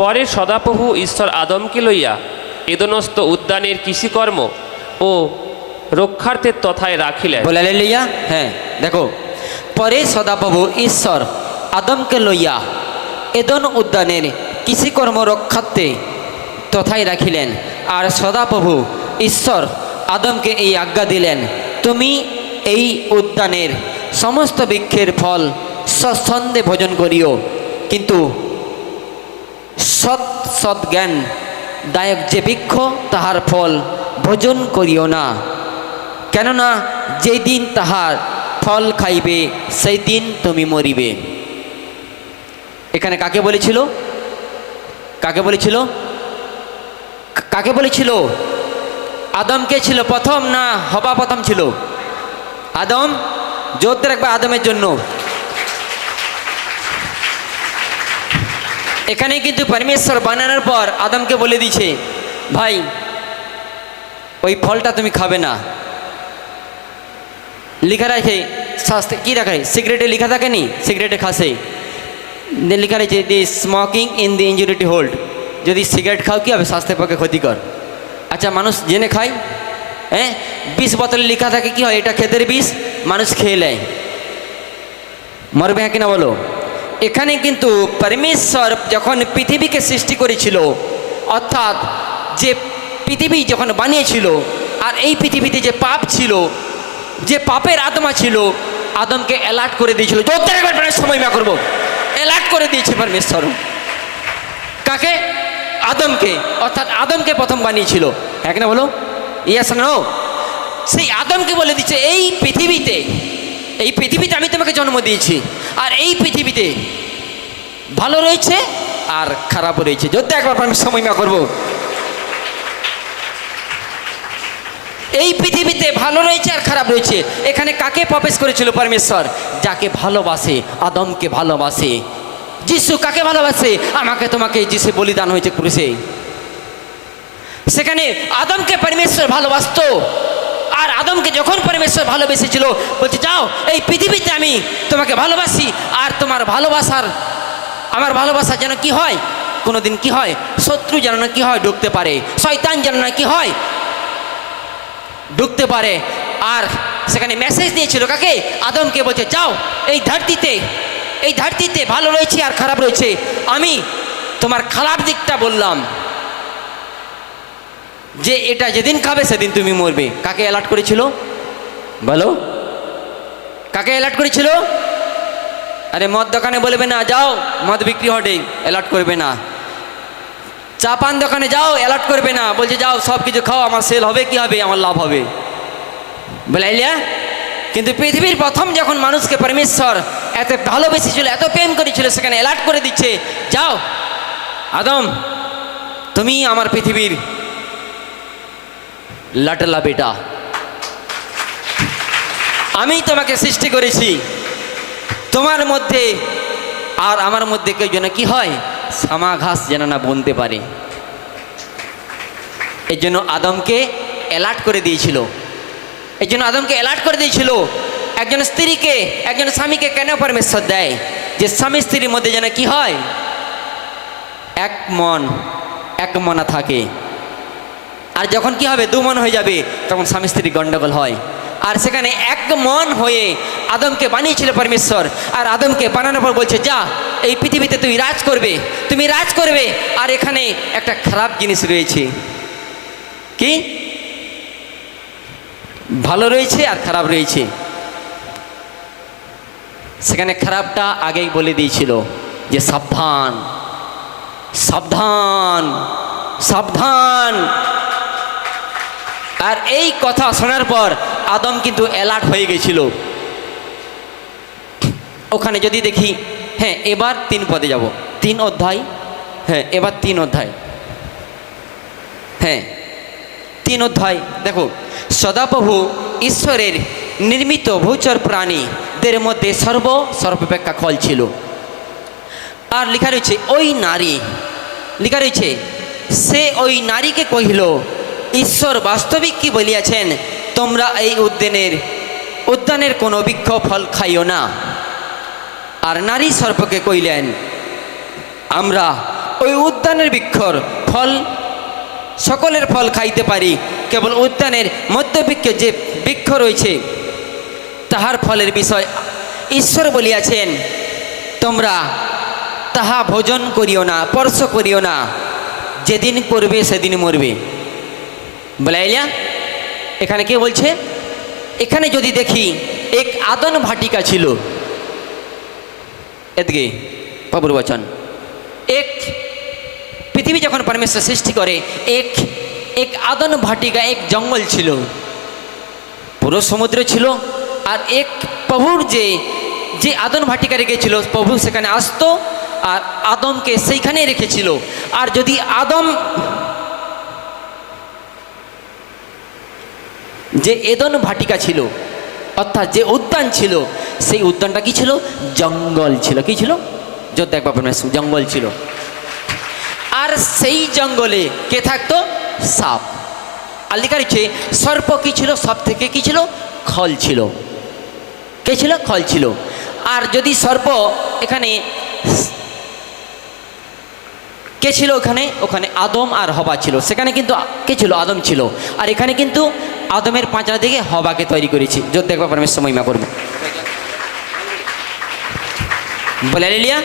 পরে সদাপ্রভু ঈশ্বর আদমকে লইয়া এদনস্থ উদ্যানের কৃষিকর্ম ও রক্ষার্থে তথায় রাখিলেন। বলে হালেলুয়া। হ্যাঁ, দেখো, পরে সদাপ্রভু ঈশ্বর আদমকে লইয়া এদন উদ্যানের কৃষিকর্ম রক্ষার্থে তথায় রাখিলেন। আর সদাপ্রভু ঈশ্বর আদমকে এই আজ্ঞা দিলেন, তুমি এই উদ্যানের সমস্ত বৃক্ষের ফল স্বচ্ছন্দে ভোজন করিও, কিন্তু সৎ জ্ঞান দায়ক যে বৃক্ষ তাহার ফল ভোজন করিও না, কেননা যেই দিন তাহার ফল খাইবে সেই দিন তুমি মরিবে। এখানে কাকে বলেছিল? কাকে বলেছিল? কাকে বলেছিল? আদমকে ছিল প্রথম, না হবা প্রথম ছিল? আদম। জোর রাখবে আদমের জন্য। এখানে কিন্তু পরমেশ্বর বানানোর পর আদমকে বলে দিয়েছে, ভাই ওই ফলটা তুমি খাবে না। লেখা রাখে শাস্ত্রে, কি রাখে, সিগারেটে লেখা থাকেনি, সিগারেটে খাসে লেখা রয়েছে দি স্মোকিং ইন দি ইনজুরিটি হোল্ড। যদি সিগারেট খাও কি হবে? স্বাস্থ্যের পক্ষে ক্ষতিকর। আচ্ছা, মানুষ জেনে খায়। হ্যাঁ, 20 বোতলে লেখা থাকে কি হয়, এটা ক্ষেতের বিষ, মানুষ খেয়ে নেয়, মরবে। হ্যাঁ কিনা বলো? এখানে কিন্তু পরমেশ্বর যখন পৃথিবীকে সৃষ্টি করেছিল, অর্থাৎ যে পৃথিবী যখন বানিয়েছিল, আর এই পৃথিবীতে যে পাপ ছিল, যে পাপের আত্মা ছিল, আদমকে অ্যালার্ট করে দিয়েছিল। সময় মা করবো, অ্যালার্ট করে দিয়েছে পরমেশ্বর। কাকে? আদমকে। অর্থাৎ আদমকে প্রথম বানিয়েছিল। হ্যাঁ কিনা বলো? ইয়েস না নো? সেই আদমকে বলে দিচ্ছে, এই পৃথিবীতে আমি তোমাকে জন্ম দিয়েছি, আর এই পৃথিবীতে ভালো রয়েছে আর খারাপও রয়েছে। যদি একবার আমি সময় মা করবো, এই পৃথিবীতে ভালো রয়েছে আর খারাপ রয়েছে। এখানে কাকে প্রবেশ করেছিল পরমেশ্বর? যাকে ভালোবাসে, আদমকে ভালোবাসে। যিশু কাকে ভালোবাসে? আমাকে তোমাকে। যিশু বলিদান হয়েছে ক্রুশে। সেখানে আদমকে পরমেশ্বর ভালোবাসতো। আর আদমকে যখন পরমেশ্বর ভালোবেসেছিল, বলছে যাও এই পৃথিবীতে আমি তোমাকে ভালোবাসি, আর তোমার আমার ভালোবাসা যেন কি হয়, কোনোদিন কি হয়, শত্রু যেন না কি হয় ঢুকতে পারে, শয়তান যেন না কি হয় ঢুকতে পারে। আর সেখানে মেসেজ দিয়েছিল কাকে? আদমকে। বলছে যাও এই ধরতিতে ভালো রয়েছে আর খারাপ রয়েছে, আমি তোমার খারাপ দিকটা বললাম, যে এটা যেদিন খাবে সেদিন তুমি মরবে। কাকে অ্যালার্ট করেছিল বলো? কাকে অ্যালার্ট করেছিল? আরে মদ দোকানে বলবে না যাও মদ বিক্রি হটে, অ্যালার্ট করবে না। চা পান দোকানে যাও, অ্যালার্ট করবে না, বলছে যাও সব কিছু খাও, আমার সেল হবে, কি হবে, আমার লাভ হবে, বুঝলাইলা? কিন্তু পৃথিবীর প্রথম যখন মানুষকে পরমেশ্বর এত ভালোবেসেছিল, এত প্রেম করেছিল, সেখানে অ্যালার্ট করে দিচ্ছে যাও আদম তুমি আমার পৃথিবীর লাটলা বেটা, আমি তোমাকে সৃষ্টি করেছি, তোমার মধ্যে আর আমার মধ্যে কেউ যেন কি হয়, সামাঘাস যেন না বনতে পারে। এই জন্য আদমকে অ্যালার্ট করে দিয়েছিল। এই জন্য আদমকে অ্যালার্ট করে দিয়েছিল। একজন স্ত্রীকে, একজন স্বামীকে কেন পরমেশ্বর দেয়? যে স্বামী স্ত্রীর মধ্যে যেন কি হয়, এক মন এক মনা থাকে। আর যখন কি হবে, দু মন হয়ে যাবে, তখন স্বামী স্ত্রী গন্ডগোল হয়। আর সেখানে এক মন হয়ে আদমকে বানিয়েছিল পরমেশ্বর। আর আদমকে বানানোর পর বলছে যা এই পৃথিবীতে তুই রাজ করবে, তুমি রাজ করবে। আর এখানে একটা খারাপ জিনিস রয়েছে, কি ভালো রয়েছে আর খারাপ রয়েছে। সেখানে খারাপটা আগেই বলে দিয়েছিল যে সাবধান সাবধান সাবধান। আর এই কথা শোনার পর আদম কিন্তু অ্যালার্ট হয়ে গেছিল। ওখানে যদি দেখি, হ্যাঁ এবার 3 পদে যাব, 3 অধ্যায়, হ্যাঁ এবার 3 অধ্যায়, হ্যাঁ 3 অধ্যায় দেখো। সদাপ্রভু ঈশ্বরের নির্মিত ভূচর প্রাণীদের মধ্যে সর্বাপেক্ষা খল ছিল। আর লেখা রয়েছে ওই নারী, লেখা রয়েছে সে ওই নারীকে কহিল ঈশ্বর বাস্তবিক কি বলিয়াছেন, তোমরা এই উদ্যানের কোনো বৃক্ষ ফল খাইও না। আর নারী সর্পকে কইলেন আমরা ওই উদ্যানের বৃক্ষর ফল সকলের ফল খাইতে পারি, কেবল উদ্যানের মধ্যবৃক্ষে যে বৃক্ষ রয়েছে তাহার ফলের বিষয় ঈশ্বর বলিয়াছেন তোমরা তাহা ভোজন করিও না, স্পর্শ করিও না, যেদিন করবে সেদিন মরবে। বলাইলা এখানে কে বলছে? এখানে যদি দেখি এক আদন ভাটিকা ছিল, এদিকে প্রভুর বচন, এক পৃথিবী যখন পরমেশ্বর সৃষ্টি করে এক আদন ভাটিকা, এক জঙ্গল ছিল, পুরো সমুদ্র ছিল। আর এক প্রভুর যে আদন ভাটিকা রেখেছিল, প্রভু সেখানে আসতো আর আদমকে সেইখানে রেখেছিল। আর যদি আদম যে এদন ভাটিকা ছিল, অর্থাৎ যে উদ্যান ছিল, সেই উদ্যানটা কি ছিল? জঙ্গল ছিল। কি ছিল? যদি একবার জঙ্গল ছিল। আর সেই জঙ্গলে কে থাকতো? সাপ। আর লেখা রয়েছে সর্প কি ছিল? সব থেকে কি ছিল? খল ছিল। কে ছিল? খল ছিল। আর যদি সর্প, এখানে কে ছিল? ওখানে আদম আর হবা ছিল। সেখানে কিন্তু কে ছিল? আদম ছিল। আর এখানে কিন্তু আদমের পাঁচা দিকে হবাকে তৈরি করেছি। যদি একবার পরমেশ্বর মহিমা করবো বলে লিয়া।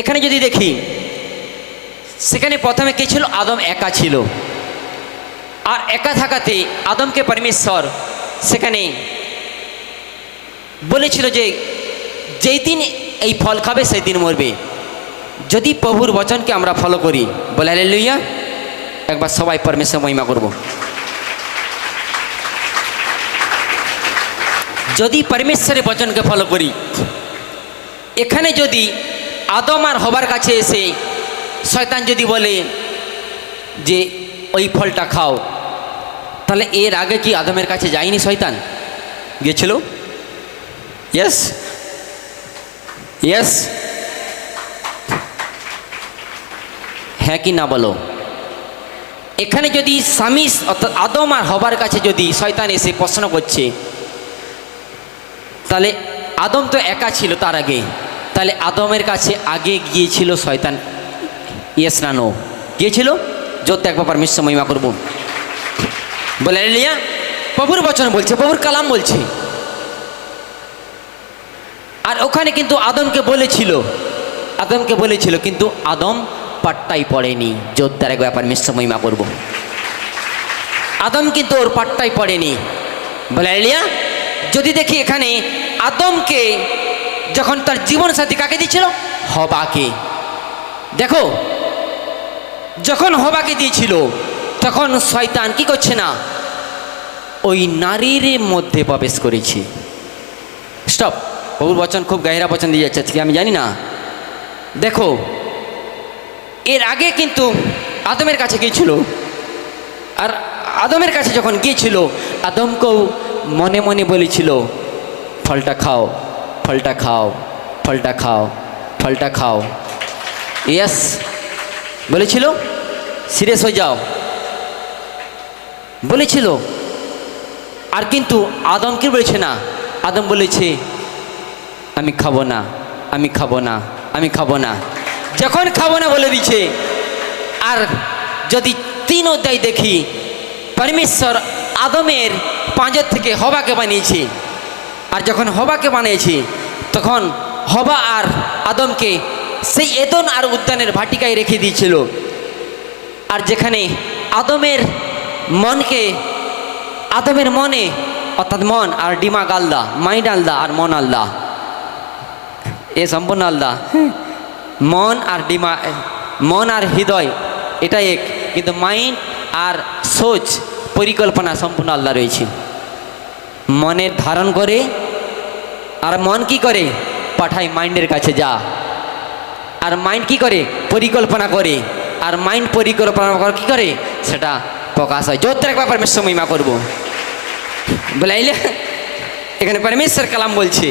এখানে যদি দেখি, সেখানে প্রথমে কে ছিল? আদম একা ছিল। আর একা থাকাতে আদমকে পরমেশ্বর সেখানে বলেছিল যে যেই দিন এই ফল খাবে সেই দিন মরবে। যদি প্রভুর বচনকে আমরা ফলো করি, বলে হালেলুয়া, একবার সবাই পরমেশ্বর মহিমা করব। যদি পরমেশ্বরের বচনকে ফলো করি, এখানে যদি আদম আর হবার কাছে এসে শয়তান যদি বলে যে ওই ফলটা খাও, তাহলে এর আগে কি আদমের কাছে যায়নি শয়তান? গিয়েছিল? ইয়েস ইয়েস, হ্যাঁ কি না বলো? এখানে যদি স্বামী অর্থাৎ আদম আর হবার কাছে যদি শয়তান এসে প্রশ্ন করছে, তাহলে আদম তো একা ছিল তার আগে, তাহলে আদমের কাছে আগে গিয়েছিল শয়তান? ইয়েস না নো? গিয়েছিল? যত একবার পরমেশ্বর মহিমা করব। বলে লিয়া প্রভুর বচন বলছে, প্রভুর কালাম বলছে। আর ওখানে কিন্তু আদমকে বলেছিল কিন্তু আদম পাট্টাই পড়েনি। জোরদার এক ব্যাপার মিশ্র মহিমা করব। আদম কিন্তু ওর পাট্টাই পড়েনি। বলে এলিয়া, যদি দেখি এখানে আদমকে যখন তার জীবন সাথী কাকে দিয়েছিল? হবাকে। দেখো, যখন হবাকে দিয়েছিল তখন শয়তান কি করছে না, ওই নারীর মধ্যে প্রবেশ করেছে। স্টপ, প্রভুর বচন খুব গহরা বচন দিয়ে যাচ্ছে আজকে, আমি জানি না। দেখো, এর আগে কিন্তু আদমের কাছে গিয়েছিল, আর আদমের কাছে যখন গিয়েছিল আদমকেও মনে মনে বলেছিল ফলটা খাও, ফলটা খাও, ফলটা খাও, ফলটা খাও। ইয়েস বলেছিল, সিরিয়াস হয়ে যাও বলেছিল। আর কিন্তু আদম কি বলেছে না, আদম বলেছে আমি খাবো না, আমি খাবো না, আমি খাবো না। যখন খাবো না বলে দিচ্ছে, আর যদি 3 অধ্যায় দেখি, পরমেশ্বর আদমের পাঁজর থেকে হবাকে বানিয়েছে। আর যখন হবাকে বানিয়েছে তখন হবা আর আদমকে সেই এদন আর উদ্যানের ভাটিকায় রেখে দিয়েছিল। আর যেখানে আদমের মনে অর্থাৎ মন আর ডিমাগ আলাদা, মাইন্ড আলাদা আর মন আলাদা, এ সম্পূর্ণ আলাদা। মন আর মন আর হৃদয় এটা এক, কিন্তু মাইন্ড আর সোচ পরিকল্পনা সম্পূর্ণ আলাদা রয়েছে। মনের ধারণ করে আর মন কি করে, পাঠায় মাইন্ডের কাছে যা। আর মাইন্ড কি করে, পরিকল্পনা করে। আর মাইন্ড পরিকল্পনা করে কি করে, সেটা প্রকাশ হয়। যৌত্রেক ব্যাপার মিশ্র মহিমা করবো বলাইলে। এখানে পরমেশ্বর কালাম বলছে,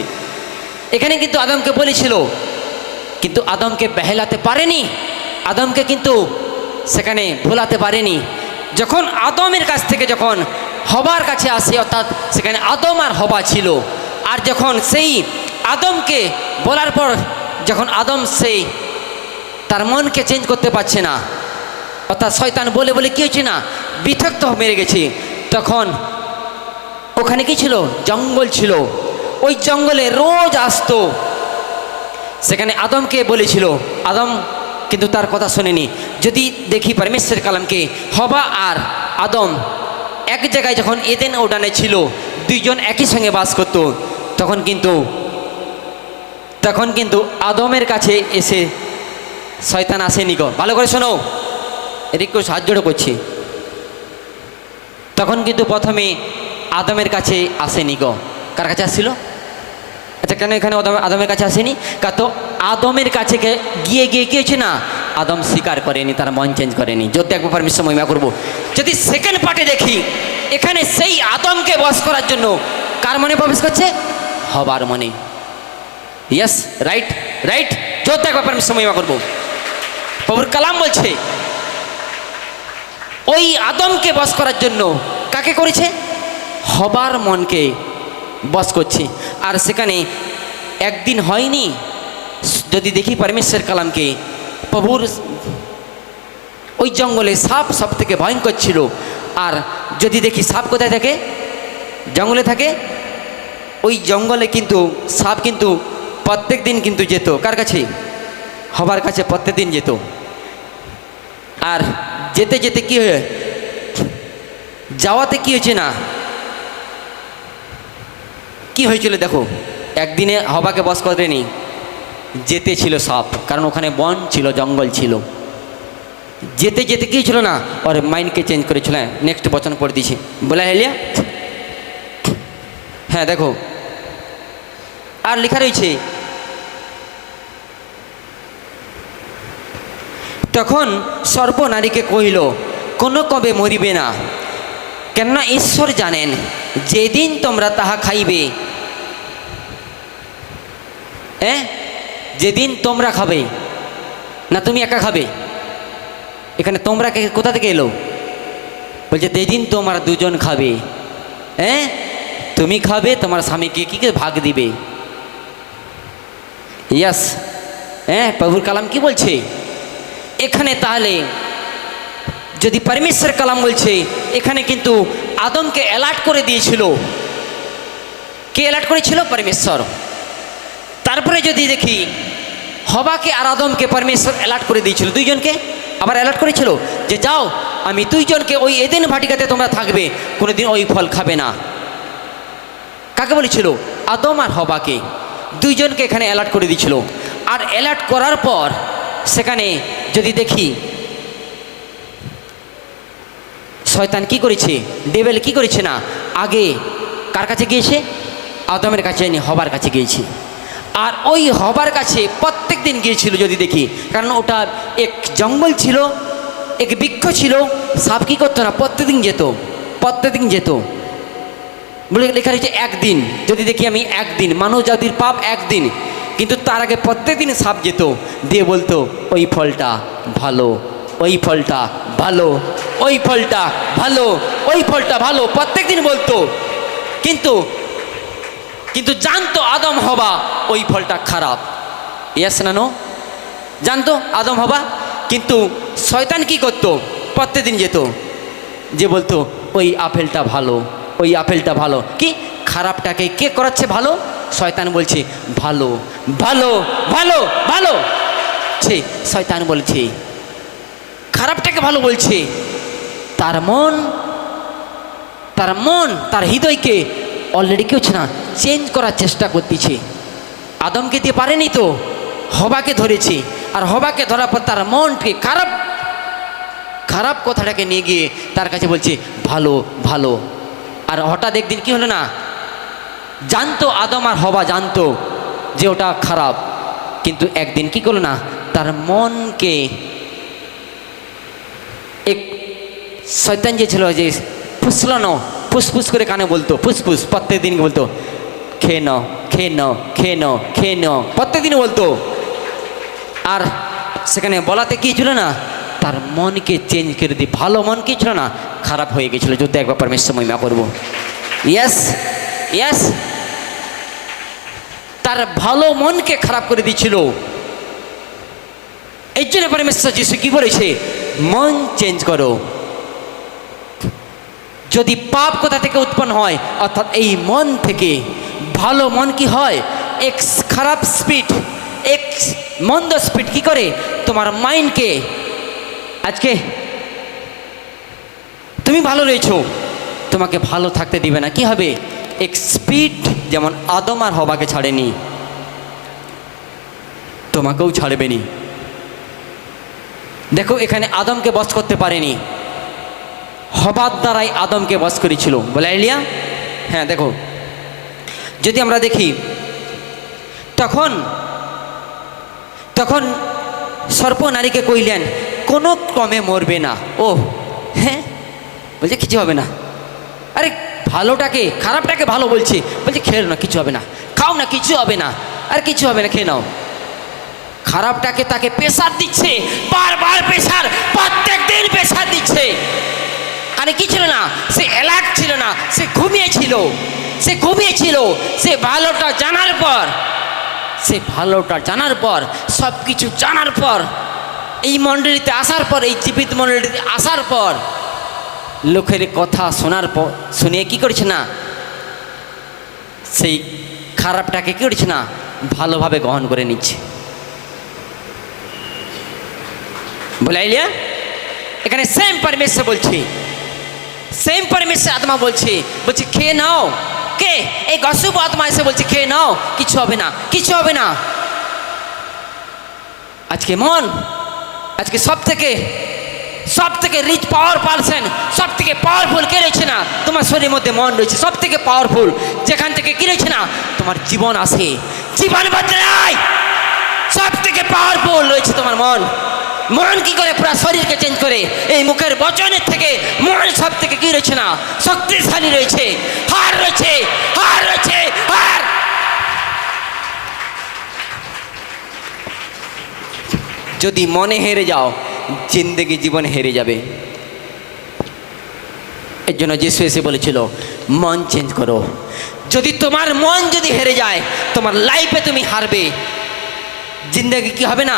এখানে কিন্তু আদমকে বলেছিল, কিন্তু আদমকে বেহেলাতে পারেনি, আদমকে কিন্তু সেখানে ভোলাতে পারেনি। যখন আদমের কাছ থেকে যখন হবার কাছে আসে, অর্থাৎ সেখানে আদম আর হবা ছিল। আর যখন সেই আদমকে বলার পর যখন আদম সেই তার মনকে চেঞ্জ করতে পারছে না, অর্থাৎ শয়তান বলে বলে কী হয়েছে না, বিথক্ত মেরে গেছে, তখন ওখানে কি ছিল, জঙ্গল ছিল। ওই জঙ্গলে রোজ আসতো, সেখানে আদমকে বলেছিল, আদম কিন্তু তার কথা শোনেনি। যদি দেখি পরমেশ্বর কালামকে, হবা আর আদম এক জায়গায় যখন এদেন উডানে ছিল, দুইজন একই সঙ্গে বাস করত, তখন কিন্তু আদমের কাছে এসে শয়তান আসেনি গো। ভালো করে শোনো, এদিকে সাহায্য করছি। তখন কিন্তু প্রথমে আদমের কাছে আসেনি গো। কার কাছে আসছিল? আচ্ছা, কেন এখানে আদমের কাছে আসেনি? তো আদমের কাছে গিয়ে গিয়ে কি হয়েছে না, আদম স্বীকার করেনি, তার মন চেঞ্জ করেনি। যদি একবার পরমেশ্বর মহিমা করবো, যদি সেকেন্ড পার্টে দেখি, এখানে সেই আদমকে বশ করার জন্য কার মনে প্রবেশ করছে? হবার মনে। Yes, right right. যদি একবার পরমেশ্বর মহিমা করবো, প্রভুর কালাম বলছে ওই আদমকে বশ করার জন্য কাকে করেছে? হবার মনকে বশ করছে। আর সেখানে একদিন হয়নি। যদি দেখি পরমেশ্বর কালামকে, প্রভুর ওই জঙ্গলে সাপ সব থেকে ভয়ঙ্কর ছিল। আর যদি দেখি সাপ কোথায় থাকে? জঙ্গলে থাকে। ওই জঙ্গলে কিন্তু সাপ কিন্তু প্রত্যেক দিন কিন্তু যেত কার কাছে? হবার কাছে প্রত্যেক দিন যেত। আর যেতে যেতে কি হয়ে যাওয়াতে কি হয়েছে না, কি হয়েছিল দেখো, একদিনে হবাকে বশ করেনি, যেতে ছিল সাপ, কারণ ওখানে বন ছিল, জঙ্গল ছিল। যেতে যেতে কি ছিল না, ওর মাইন্ডকে চেঞ্জ করেছিল। নেক্সট বচন পড়ে দিয়েছি, বলা হেলিয়া। হ্যাঁ দেখো, আর লেখা রয়েছে, তখন সর্প নারীকে কহিল, কোনো কবে মরিবে না, কেননা ঈশ্বর জানেন যেদিন তোমরা তাহা খাইবে, যেদিন তোমরা খাবে না, তুমি একা খাবে? এখানে তোমরা কোথা থেকে এলো? বলছে যেদিন তোমরা দুজন খাবে, তুমি খাবে, তোমার স্বামীকে কি ভাগ দিবে। ইয়াস, প্রভুর কালাম কি বলছে এখানে? তাহলে যদি পরমেশ্বর কালাম বলছে, এখানে কিন্তু আদমকে অ্যালার্ট করে দিয়েছিল। কে অ্যালার্ট করেছিল? পরমেশ্বর। তারপরে যদি দেখি হবাকে আর আদমকে পরমেশ্বর অ্যালার্ট করে দিয়েছিল, দুইজনকে আবার অ্যালার্ট করেছিল যে যাও, আমি দুইজনকে ওই এদেন ভাটিকাতে তোমরা থাকবে, কোনোদিন ওই ফল খাবে না। কাকে বলেছিল? আদম আর হবাকে, দুইজনকে এখানে অ্যালার্ট করে দিয়েছিল। আর অ্যালার্ট করার পর সেখানে যদি দেখি শয়তান কি করেছে, ডেভিল কি করেছে না, আগে কার কাছে গিয়েছে? আদমের কাছে যায়নি, হবার কাছে গিয়েছে। আর ওই হবার কাছে প্রত্যেক দিন গিয়েছিল যদি দেখি, কারণ ওটা এক জঙ্গল ছিল, এক বৃক্ষ ছিল। সাপ কি করতো না, প্রত্যেকদিন যেত, প্রত্যেকদিন যেত। বলে লেখা রয়েছে একদিন, যদি দেখি আমি একদিন, মানব জাতির পাপ একদিন, কিন্তু তার আগে প্রত্যেকদিন সাপ যেত, দিয়ে বলতো ওই ফলটা ভালো, ওই ফলটা ভালো, ওই ফলটা ভালো, ওই ফলটা ভালো, প্রত্যেকদিন বলতো। কিন্তু কিন্তু জানতো আদম হবা ওই ফলটা খারাপ। ইয়েস না নো? জানতো আদম হবা, কিন্তু শয়তান কি করতো? প্রত্যেকদিন যেত, যে বলতো ওই আপেলটা ভালো, ওই আপেলটা ভালো। কি খারাপটাকে কে করাচ্ছে ভালো? শয়তান বলছে ভালো, ভালো, ভালো, ভালো। শয়তান বলছে, খারাপটাকে ভালো বলছে। তার মন, তার হৃদয়কে অলরেডি কেউ না চেঞ্জ করার চেষ্টা করতেছে। আদমকে দিয়ে পারেনি তো, হবাকে ধরেছে। আর হবাকে ধরার পর তার মনকে খারাপ খারাপ কথাটাকে নিয়ে গিয়ে তার কাছে বলছে ভালো, ভালো। আর হঠাৎ একদিন কি হলো না, জানতো আদম আর হবা জানতো যে ওটা খারাপ, কিন্তু একদিন কি করলো না, তার মনকে এক শয়তান যে ছিল, যে ফুসলানো, ফুসফুস করে কানে বলতো, ফুসফুস প্রত্যেক দিন বলতো খেয়ে নাও, খেয়ে নাও, খেয়ে নাও, খেয়ে নাও, প্রত্যেক দিন বলতো। আর সেখানে বলাতে কি ছিল না, তার মনকে চেঞ্জ করে দিই, ভালো মন কি ছিল না, খারাপ হয়ে গেছিল। যদি একবার পরমেশ্বর মহিমা করবো। ইয়েস, ইয়েস, তার ভালো মনকে খারাপ করে দিয়েছিল। এই জন্য পরমেশ্বর যিশু কি বলেছে, মন চেঞ্জ করো। যদি পাপ কোথা থেকে উৎপন্ন হয়, অর্থাৎ এই মন থেকে। ভালো মন কি হয়, এক খারাপ স্পিড, এক মন্দ স্পিড কি করে তোমার মাইন্ডকে, আজকে তুমি ভালো রয়েছো, তোমাকে ভালো থাকতে দিবে না। কি হবে, এক স্পিড যেমন আদম আর হবাকে ছাড়েনি, তোমাকেও ছাড়বে নি। দেখো এখানে আদমকে বশ করতে পারেনি, হবার দ্বারাই আদমকে বশ করেছিল। বলে এলিয়া, হ্যাঁ দেখো যদি আমরা দেখি, তখন তখন সর্প নারীকে কইলেন কোনো ক্রমে মরবে না। ও হ্যাঁ, বলছে কিছু হবে না। আরে ভালোটাকে, খারাপটাকে ভালো বলছে, বলছে খেলো না, কিছু হবে না, খাও না, কিছু হবে না, আর কিছু হবে না, খেয়ে নাও। খারাপটাকে তাকে প্রেসার দিচ্ছে, বারবার প্রেসার, প্রত্যেক দিন প্রেসার দিচ্ছে। মানে কি ছিল না, সে অ্যালার্ট ছিল না, সে ঘুমিয়েছিল, সে ঘুমিয়েছিল। সে ভালোটা জানার পর, সে ভালোটা জানার পর, সব কিছু জানার পর, এই মণ্ডলীতে আসার পর, এই জীবিত মণ্ডলীতে আসার পর, লোকের কথা শোনার পর, শুনে কি করেছে না, সেই খারাপটাকে কি করেছে না, ভালোভাবে গ্রহণ করে নিচ্ছে। বলাইলিয়া, এখানে সেম পরমেশ্বর বলছে, সেম পরমেশ্বর আত্মা বলছে, বলছে খেয়ে নাও। কে? এই গসুব আত্মা এসে বলছে খেয়ে নাও, কিছু হবে না, কিছু হবে না। আজকে মন, আজকে সব থেকে রিচ পাওয়ার পারসন, সব থেকে পাওয়ারফুল কে রয়েছে না, তোমার শরীরের মধ্যে মন রয়েছে, সব থেকে পাওয়ারফুল। যেখান থেকে কি রয়েছে না, তোমার জীবন আসে, জীবন বদলায়, সব থেকে পাওয়ারফুল রয়েছে তোমার মন। মন কি করে পুরো শরীরকে চেঞ্জ করে, এই মুখের বচনের থেকে মন সব থেকে কি রয়েছে না, শক্তিশালী রয়েছে, হার রয়েছে, হার রয়েছে, হার। যদি মনে হেরে যাও, জিন্দেগি জীবন হেরে যাবে। এর জন্য যিশু এসে বলেছিল মন চেঞ্জ করো। যদি তোমার মন যদি হেরে যায়, তোমার লাইফে তুমি হারবে, জিন্দেগি কি হবে না,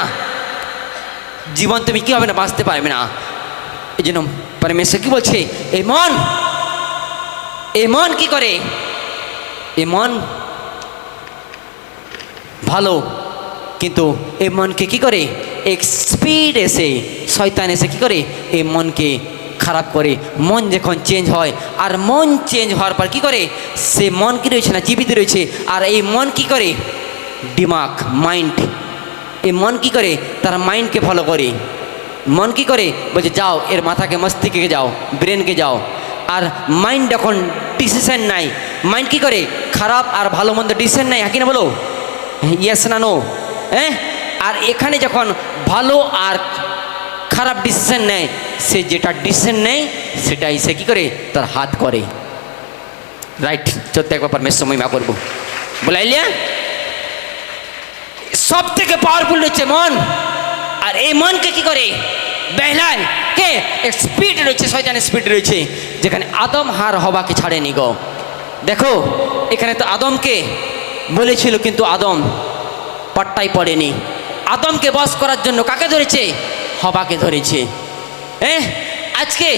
জীবন তুমি কি হবে না, বাঁচতে পারবে না। এই জন্য পরমেশ্বর কি বলছে, এই মন কি করে, এই মন ভালো কিন্তু এই মনকে কি করে এক স্পিড এসে শয়তান এসে কি করে এই মনকে খারাপ করে। মন যখন চেঞ্জ হয়, আর মন চেঞ্জ হওয়ার পর কি করে সে মন কি রয়েছে না জীবিত রয়েছে, আর এই মন কি করে দিমাগ মাইন্ড, এই মন কি করে তার মাইন্ডকে ফলো করে। মন কি করে বলছে যাও এর মাথাকে মস্তিষ্কে যাও ব্রেনকে যাও, আর মাইন্ড যখন ডিসিশন নাই, মাইন্ড কি করে খারাপ আর ভালো মন্দ ডিসিশন নাই, হ্যাঁ কি না বলো, ইয়েস না নো, হ্যাঁ। আর এখানে যখন ভালো আর খারাপ ডিসিশন নেয়, সে যেটা ডিসিশন নেয় সেটাই সে কী করে তার হাত করে। রাইট, চলতে একবার পরমেশ্বর মহিমা করবো বলাইলিয়া। সব থেকে পাওয়ারফুল হচ্ছে মন, আর এই মনকে কি করে বেহলায় কে এক স্পিড রয়েছে, শয়তানের স্পিড রয়েছে, যেখানে আদম হার হবাকে ছাড়েনি গো। দেখো এখানে তো আদমকে বলেছিল, কিন্তু আদম পাট্টাই পড়েনি। আদমকে বশ করার জন্য কাকে ধরেছে, হবাকে ধরেছে। হ্যাঁ, আজকে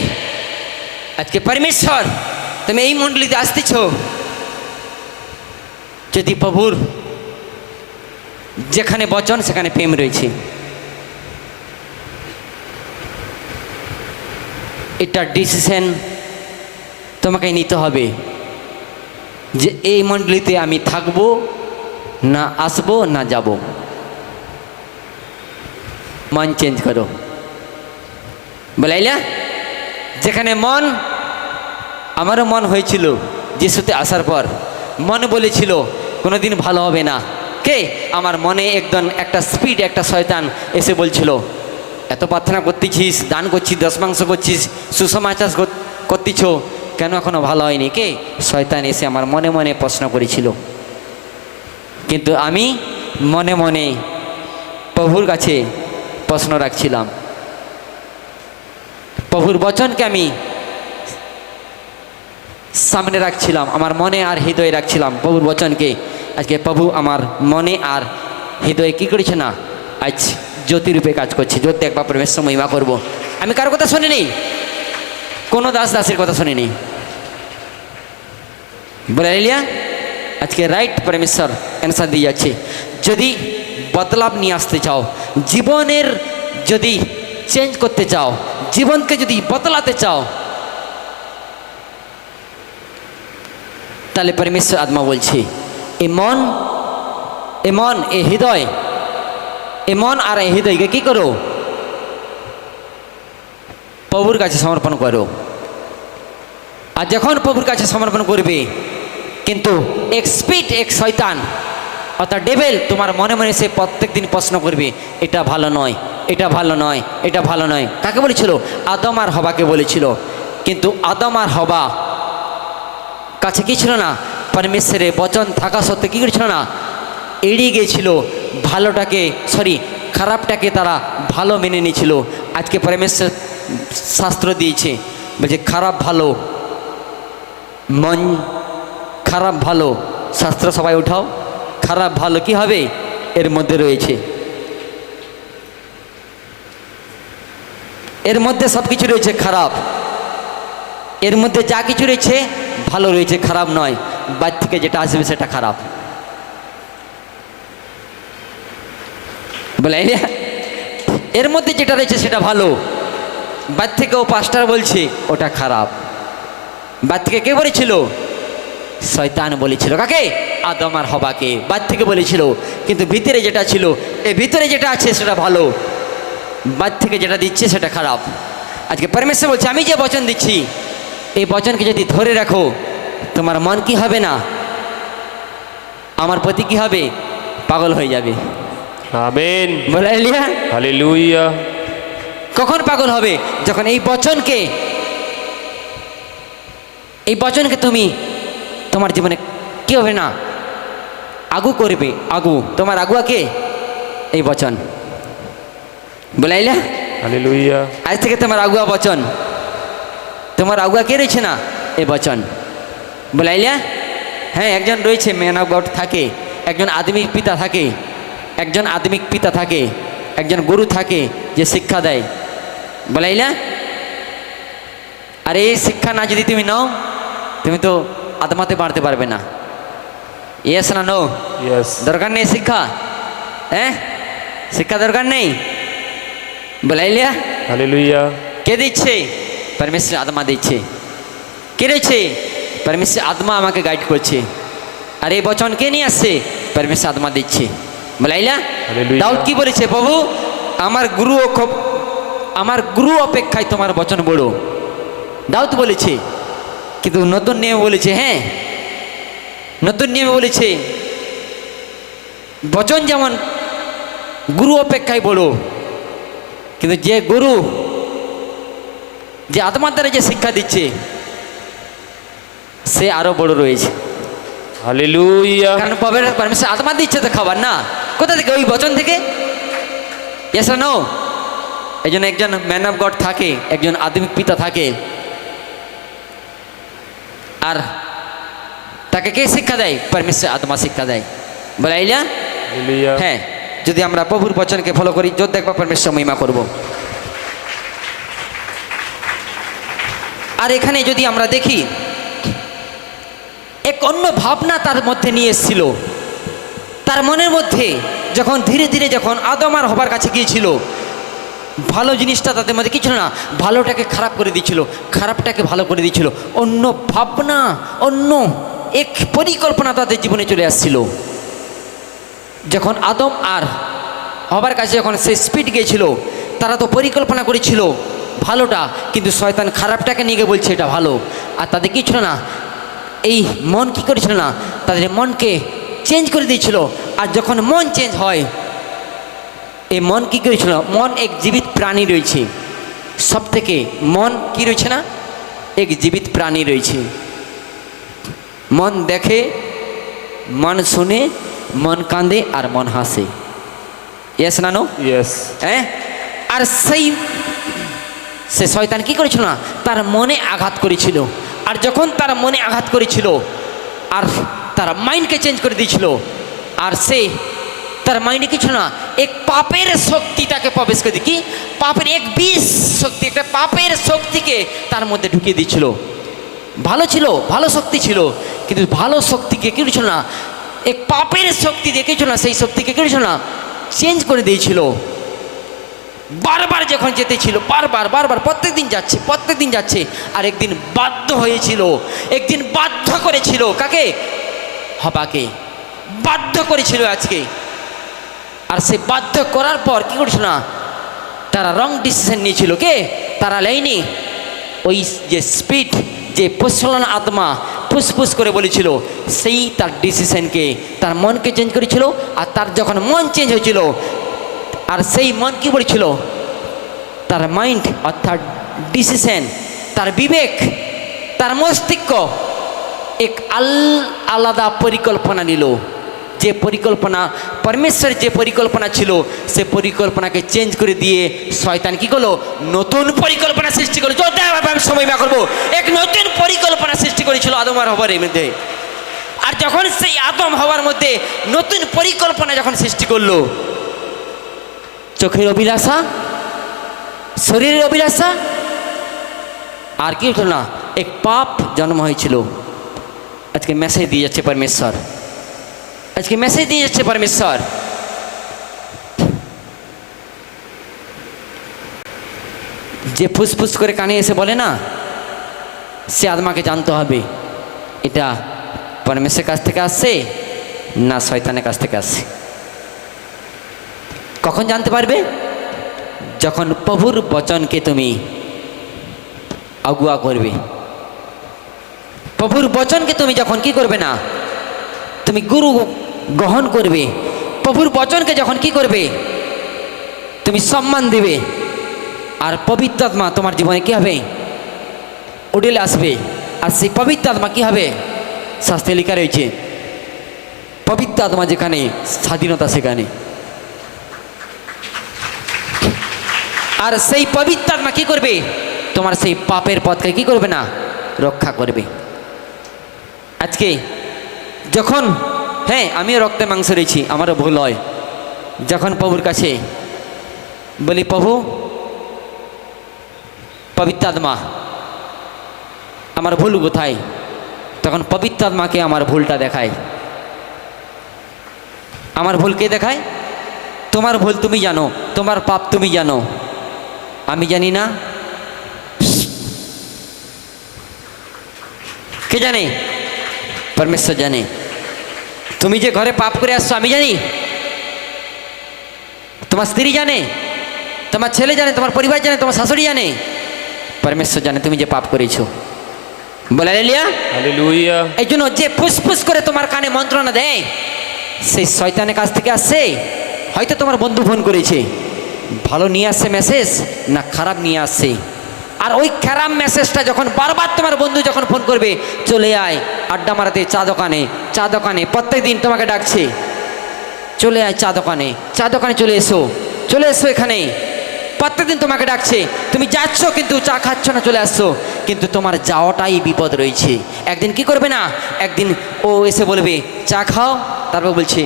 আজকে পরমেশ্বর তুমি এই মণ্ডলীতে আসতেছ, যদি প্রভুর যেখানে বচন সেখানে প্রেম রয়েছে, এটা ডিসিশন তোমাকে নিতে হবে যে এই মণ্ডলীতে আমি থাকবো না আসবো না যাব। মন চেঞ্জ করো বলাইলা। যেখানে মন, আমারও মন হয়েছিল যিশুতে আসার পর, মনে বলেছিল কোনোদিন ভালো হবে না। কে আমার মনে একদম একটা স্পিড একটা শয়তান এসে বলছিল এত প্রার্থনা করতেছিস, দান করছিস, দশমাংশ করছিস, সুসমাচার করতেছ, কেন এখনো ভালো হয়নি? কে শয়তান এসে আমার মনে মনে প্রশ্ন করেছিল, কিন্তু আমি মনে মনে প্রভুর কাছে প্রশ্ন রাখছিলাম, প্রভুর বচনকে আমি সামনে রাখছিলাম, আমার মনে আর হৃদয়ে রাখছিলাম প্রভুর বচনকে। আজকে প্রভু আমার মনে আর হৃদয়ে কি করেছে না, আজ জ্যোতিরূপে কাজ করছে। জ্যোতি একবার পরমেশ্বর মহিমা করব। আমি কার কথা শুনিনি, কোনো দাস দাসের কথা শুনিনি বলে লিয়া। আজকে রাইট পরমেশ্বর অ্যান্সার দিয়ে যাচ্ছে। যদি বদলাব নিয়ে আসতে চাও, জীবনের যদি চেঞ্জ করতে চাও, জীবনকে যদি বদলাতে চাও, তাহলে পরমেশ্বর আত্মা বলছে এ মন এ হৃদয়, এ মন আর এই হৃদয়কে কি করো, প্রভুর কাছে সমর্পণ করো। আর যখন প্রভুর কাছে সমর্পণ করবে, কিন্তু এক স্পিড এক শয়তান অর্থাৎ ডেভিল তোমার মনে মনে সে প্রত্যেক দিন প্রশ্ন করবে এটা ভালো নয়, এটা ভালো নয়, এটা ভালো নয়। কাকে বলেছিল? আদম আর হবাকে বলেছিল। কিন্তু আদম আর হবা কাছে কি ছিল না, পরমেশ্বরের বচন থাকা সত্ত্বে কী করেছিল না, এড়িয়ে গিয়েছিল ভালোটাকে, খারাপটাকে তারা ভালো মেনে নিয়েছিল। আজকে পরমেশ্বর শাস্ত্র দিয়েছে, বলছে খারাপ ভালো, মন খারাপ ভালো, শাস্ত্র সবাই উঠাও, খারাপ ভালো কি হবে এর মধ্যে রয়েছে, এর মধ্যে সব কিছু রয়েছে খারাপ, এর মধ্যে যা কিছু রয়েছে ভালো রয়েছে, খারাপ নয়। বাইরে থেকে যেটা আসবে সেটা খারাপ বলে, এর মধ্যে যেটা রয়েছে সেটা ভালো। বাইরে থেকে ও পাস্টার বলছে ওটা খারাপ। বাইরে থেকে কে বলেছিল? শয়তান বলেছিল। কাকে? আদম আর হবাকে বাইরে থেকে বলেছিল। কিন্তু ভিতরে যেটা ছিল, এই ভিতরে যেটা আছে সেটা ভালো, বাইরে থেকে যেটা দিচ্ছে সেটা খারাপ। আজকে পরমেশ্বর বলছে আমি যে বচন দিচ্ছি, এই বচনকে যদি ধরে রাখো, তোমার মন কি হবে না, আমার প্রতি কি হবে, পাগল হয়ে যাবে। আমেন, বলাইলিয়া হালেলুয়া। কখন পাগল হবে? যখন এই বচনকে তুমি তোমার জীবনে কি হবে না, আগু করবে। আগু তোমার আগুয়া কে? এই বচন। বলাইলা হালেলুয়া। আজ থেকে তোমার আগুয়া বচন, তোমার আগুয়া কে রয়েছে না, এই বচন। বলাইলা হ্যাঁ, একজন রয়েছে ম্যান অফ গড থাকে, একজন আদমিক পিতা থাকে, একজন আদমিক পিতা থাকে, একজন গুরু থাকে যে শিক্ষা দেয়। বলাইলা আর এই শিক্ষা না যদি তুমি নাও, তুমি তো আত্মাতে বাড়তে পারবে না। ইয়েস না নো? ইয়েস। দরকার নেই শিক্ষা, হ্যাঁ। শিক্ষা দরকার নেই বলাইলিয়া হালেলুয়া। কে দিচ্ছে? परमेश्वर आत्मा দিচ্ছে। কে রয়েছে? परमेश्वर आत्मा আমাকে গাইড করছে। আর এই বচন কে নিয়ে আসছে? परमेश्वर आत्मा দিচ্ছে। বলাইলা হালেলুয়া। দাউদ কি বলেছে? প্রভু আমার গুরু অপেক্ষায় তোমার বচন বড়। দাউদ বলেছে। কিন্তু নতুন নিয়মে বলেছে, হ্যাঁ নতুন নিয়মে বলেছে বচন যেমন গুরু অপেক্ষায় বড়, কিন্তু যে গুরু যে আত্মার দ্বারা যে শিক্ষা দিচ্ছে সে আরো বড় রয়েছে। হালেলুয়া। কারণ परमेश्वर আত্মা দিচ্ছে তো খাবার না, কোথা থেকে? ওই বচন থেকে। Yes or no? এই জন্য একজন ম্যান অফ গড থাকে, একজন আধ্যাত্মিক পিতা থাকে, আর তাকে কে শিক্ষা দেয়? परमेश्वर আত্মা শিক্ষা দেয়। বলাইলা হালেলুয়া। হ্যাঁ, যদি আমরা প্রভুর বচনকে ফলো করি, যোদ্ধ দেখবা परमेश्वर মহিমা করব। আর এখানে যদি আমরা দেখি এক অন্য ভাবনা তার মধ্যে নিয়ে এসেছিল। তার মনের মধ্যে যখন ধীরে ধীরে যখন আদম আর হবার কাছে গিয়েছিল, ভালো জিনিসটা তাদের মধ্যে কিছু না, ভালোটাকে খারাপ করে দিয়েছিল, খারাপটাকে ভালো করে দিয়েছিল। অন্য ভাবনা, অন্য এক পরিকল্পনা তাদের জীবনে চলে আসছিল। যখন আদম আর হবার কাছে যখন সে স্পিড গিয়েছিল, তারা তো পরিকল্পনা করেছিল ভালোটা, কিন্তু শয়তান খারাপটাকে নিয়ে গিয়ে বলছে এটা ভালো। আর তাদের কি ছিল না, এই মন কি করেছিল না, তাদের মনকে চেঞ্জ করে দিয়েছিল। আর যখন মন চেঞ্জ হয়, এই মন কি করেছিল? মন এক জীবিত প্রাণী রয়েছে। সব থেকে মন কি রয়েছে না, এক জীবিত প্রাণী রয়েছে। মন দেখে, মন শুনে, মন কাঁদে, আর মন হাসে। ইয়েস না নো? ইয়েস। হ্যাঁ, আর সে শয়তান কি করেছিল না, তার মনে আঘাত করেছিল। আর যখন তার মনে আঘাত করেছিল, আর তার মাইন্ডকে চেঞ্জ করে দিয়েছিল, আর সে তার মাইন্ডে কিছু না, এক পাপের শক্তি তাকে প্রবেশ করে দিয়ে, কি পাপের এক বিষ শক্তি, একটা পাপের শক্তিকে তার মধ্যে ঢুকিয়ে দিয়েছিল। ভালো ছিল, ভালো শক্তি ছিল, কিন্তু ভালো শক্তিকে কি করেছিল না, এক পাপের শক্তি দেখেছিল না, সেই শক্তিকে কি করেছিল না, চেঞ্জ করে দিয়েছিল। বারবার যখন যেতেছিল, বারবার প্রত্যেক দিন যাচ্ছে। আর একদিন বাধ্য হয়েছিল, একদিন বাধ্য করেছিল কাকে? হবাকে বাধ্য করেছিল আজকে। আর সে বাধ্য করার পর কি করেছিল না, তারা রং ডিসিশন নিয়েছিল। কে? তারা লাইনি ওই যে স্পিড, যে প্রচলন আত্মা ফুসফুস করে বলেছিল, সেই তার ডিসিশনকে, তার মনকে চেঞ্জ করেছিল। আর তার যখন মন চেঞ্জ হয়েছিল, আর সেই মন কি বলেছিল, তার মাইন্ড অর্থাৎ ডিসিশন, তার বিবেক, তার মস্তিষ্ক এক আলাদা পরিকল্পনা নিল। যে পরিকল্পনা পরমেশ্বরের যে পরিকল্পনা ছিল, সে পরিকল্পনাকে চেঞ্জ করে দিয়ে শয়তান কি করলো, নতুন পরিকল্পনা সৃষ্টি করলো। সময় বা করবো, এক নতুন পরিকল্পনা সৃষ্টি করেছিল আদম আর হবার মধ্যে। আর যখন সেই আদম হওয়ার মধ্যে নতুন পরিকল্পনা যখন সৃষ্টি করলো, চোখের অভিলাষা, শরীরের অভিলাষা, আর কি হতো না, এক পাপ জন্ম হয়েছিল। আজকে মেসেজ দিয়ে যাচ্ছে परमेश्वर, আজকে মেসেজ দিয়ে যাচ্ছে परमेश्वर। যে ফুসফুস করে কানে এসে বলে না, সে আত্মাকে জানতে হবে এটা परमेश्वर কাছ থেকে আসছে না শয়তানের কাছ থেকে আসছে। কখন জানতে পারবে? যখন প্রভুর বচনকে তুমি আগুয়া করবে। প্রভুর বচনকে তুমি যখন কি করবে না, তুমি গুরু গ্রহণ করবে। প্রভুর বচনকে যখন কি করবে, তুমি সম্মান দেবে। আর পবিত্র আত্মা তোমার জীবনে কি হবে, উঠে আসবে। আর সেই পবিত্র আত্মা কি হবে, শাস্ত্রে লেখা রয়েছে, পবিত্র আত্মা যেখানে স্বাধীনতা সেখানে। আর সেই পবিত্র আত্মা কি করবে, তোমার সেই পাপের পথকে কি করবে না, রক্ষা করবে। আজকে যখন, হ্যাঁ আমিও রক্তে মাংস রয়েছি, আমারও ভুল হয়। যখন প্রভুর কাছে বলি, প্রভু পবিত্র আত্মা আমার ভুল কোথায়, তখন পবিত্র আত্মাকে আমার ভুলটা দেখায়। আমার ভুল কে দেখায়? তোমার ভুল তুমি জানো, তোমার পাপ তুমি জানো, আমি জানি না? কে জানে? পরমেশ্বর জানে। তুমি যে ঘরে পাপ করে আসছো আমি জানি, তোমার স্ত্রী জানে, তোমার ছেলে জানে, তোমার পরিবার জানে, তোমার শাশুড়ি জানে, পরমেশ্বর জানে তুমি যে পাপ করেছো। বলে হালেলুয়া। হালেলুয়া। এই জন্য যে ফুসফুস করে তোমার কানে মন্ত্রণা দেয় সেই শয়তানের কাছ থেকে আসছে। হয়তো তোমার বন্ধু ফোন করেছে, ভালো নিয়ে আসছে মেসেজ না খারাপ নিয়ে আসছে। আর ওই খারাপ মেসেজটা যখন বারবার তোমার বন্ধু যখন ফোন করবে, চলে আয় আড্ডা মারাতে চা দোকানে, চা দোকানে প্রত্যেক দিন তোমাকে ডাকছে, চলে আয় চা দোকানে, চা দোকানে চলে এসো, চলে এসো এখানে, প্রত্যেকদিন তোমাকে ডাকছে, তুমি যাচ্ছ কিন্তু চা খাচ্ছ না, চলে আসছো, কিন্তু তোমার যাওয়াটাই বিপদ রয়েছে। একদিন কি করবে না, একদিন ও এসে বলবে চা খাও, তারপর বলছে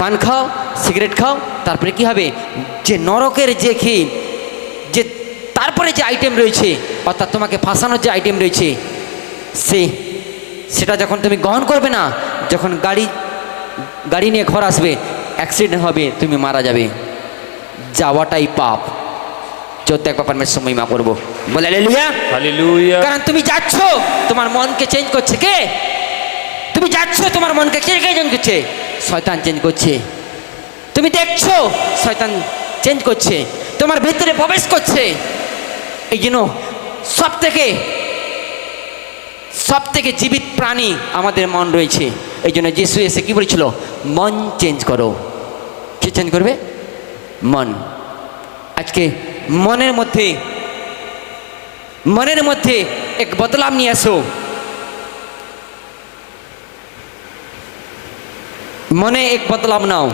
পান খাও, সিগারেট খাও, তারপরে কি হবে, যে নরকের যে খেয়ে যে তারপরে যে আইটেম রয়েছে, অর্থাৎ তোমাকে ফাঁসানোর যে আইটেম রয়েছে, সেটা যখন তুমি গ্রহণ করবে না, যখন গাড়ি নিয়ে ঘর আসবে, অ্যাক্সিডেন্ট হবে, তুমি মারা যাবে, যাওয়াটাই পাপ। চোদ্দ এক পারমেশ্বর মহিমা করবো। বলে হালেলুয়া। হালেলুয়া। কারণ তুমি যাচ্ছ, তোমার মনকে চেঞ্জ করছে কে? তুমি যাচ্ছ, তোমার মনকে কে কে চেঞ্জ করছে? শয়তান চেঞ্জ করছে। তুমি দেখছো শয়তান চেঞ্জ করছে, তোমার ভিতরে প্রবেশ করছে। এই জন্য সব থেকে জীবিত প্রাণী আমাদের মন রয়েছে। এই জন্য যিশু এসে কি বলেছিল, মন চেঞ্জ করো। কি চেঞ্জ করবে? মন। আজকে মনের মধ্যে এক বদলাম নিয়ে আসো। মনে এক বদলাম নাও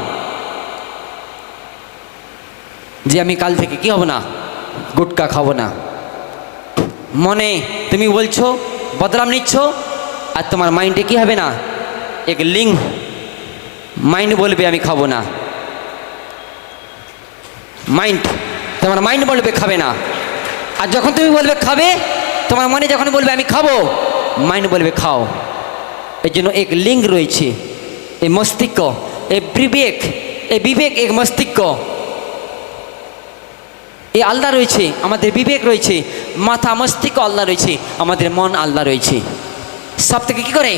যে আমি কাল থেকে কি হব না, গুটকা খাবো না। মনে তুমি বলছো, বদলাম নিচ্ছ, আর তোমার মাইন্ডে কি হবে না, এক লিঙ্ক মাইন্ড বলবে আমি খাবো না, তোমার মাইন্ড বলবে খাবে না। আর যখন তুমি বলবে খাবে, তোমার মনে যখন বলবে আমি খাবো, মাইন্ড বলবে খাও। এই জন্য এক লিঙ্ক রয়েছে, এই মস্তিষ্ক, এই বিবেক এক মস্তিষ্ক, এই আলাদা রয়েছে। আমাদের বিবেক রয়েছে, মাথা মস্তিষ্ক আলাদা রয়েছে, আমাদের মন আলাদা রয়েছে। সব থেকে কী করে,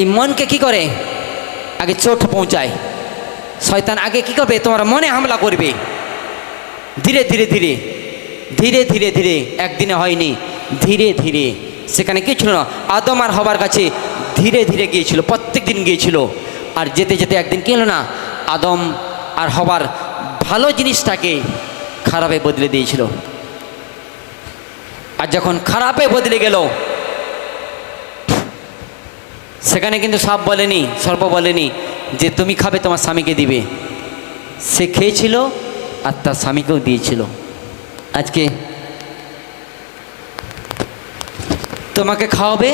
এই মনকে কি করে, আগে চোট পৌঁছায়। শয়তান আগে কি করবে, তোমার মনে হামলা করবে। ধীরে ধীরে ধীরে ধীরে ধীরে ধীরে, একদিনে হয়নি, ধীরে ধীরে। সেখানে কি ছিল না, আদম আর হবার কাছে ধীরে ধীরে গিয়েছিল, প্রত্যেক দিন গিয়েছিল। আর যেতে যেতে একদিন কি হলো না, আদম আর হবার ভালো জিনিসটাকে খারাপে বদলে দিয়েছিল। আর যখন খারাপে বদলে গেল, সেখানে কিন্তু সব বলেনি, সর্ব বলেনি যে তুমি খাবে, তোমার স্বামীকে দিবে। সে খেয়েছিল আর তার স্বামীকেও দিয়েছিল। আজকে তোমাকে খাওয়াবে,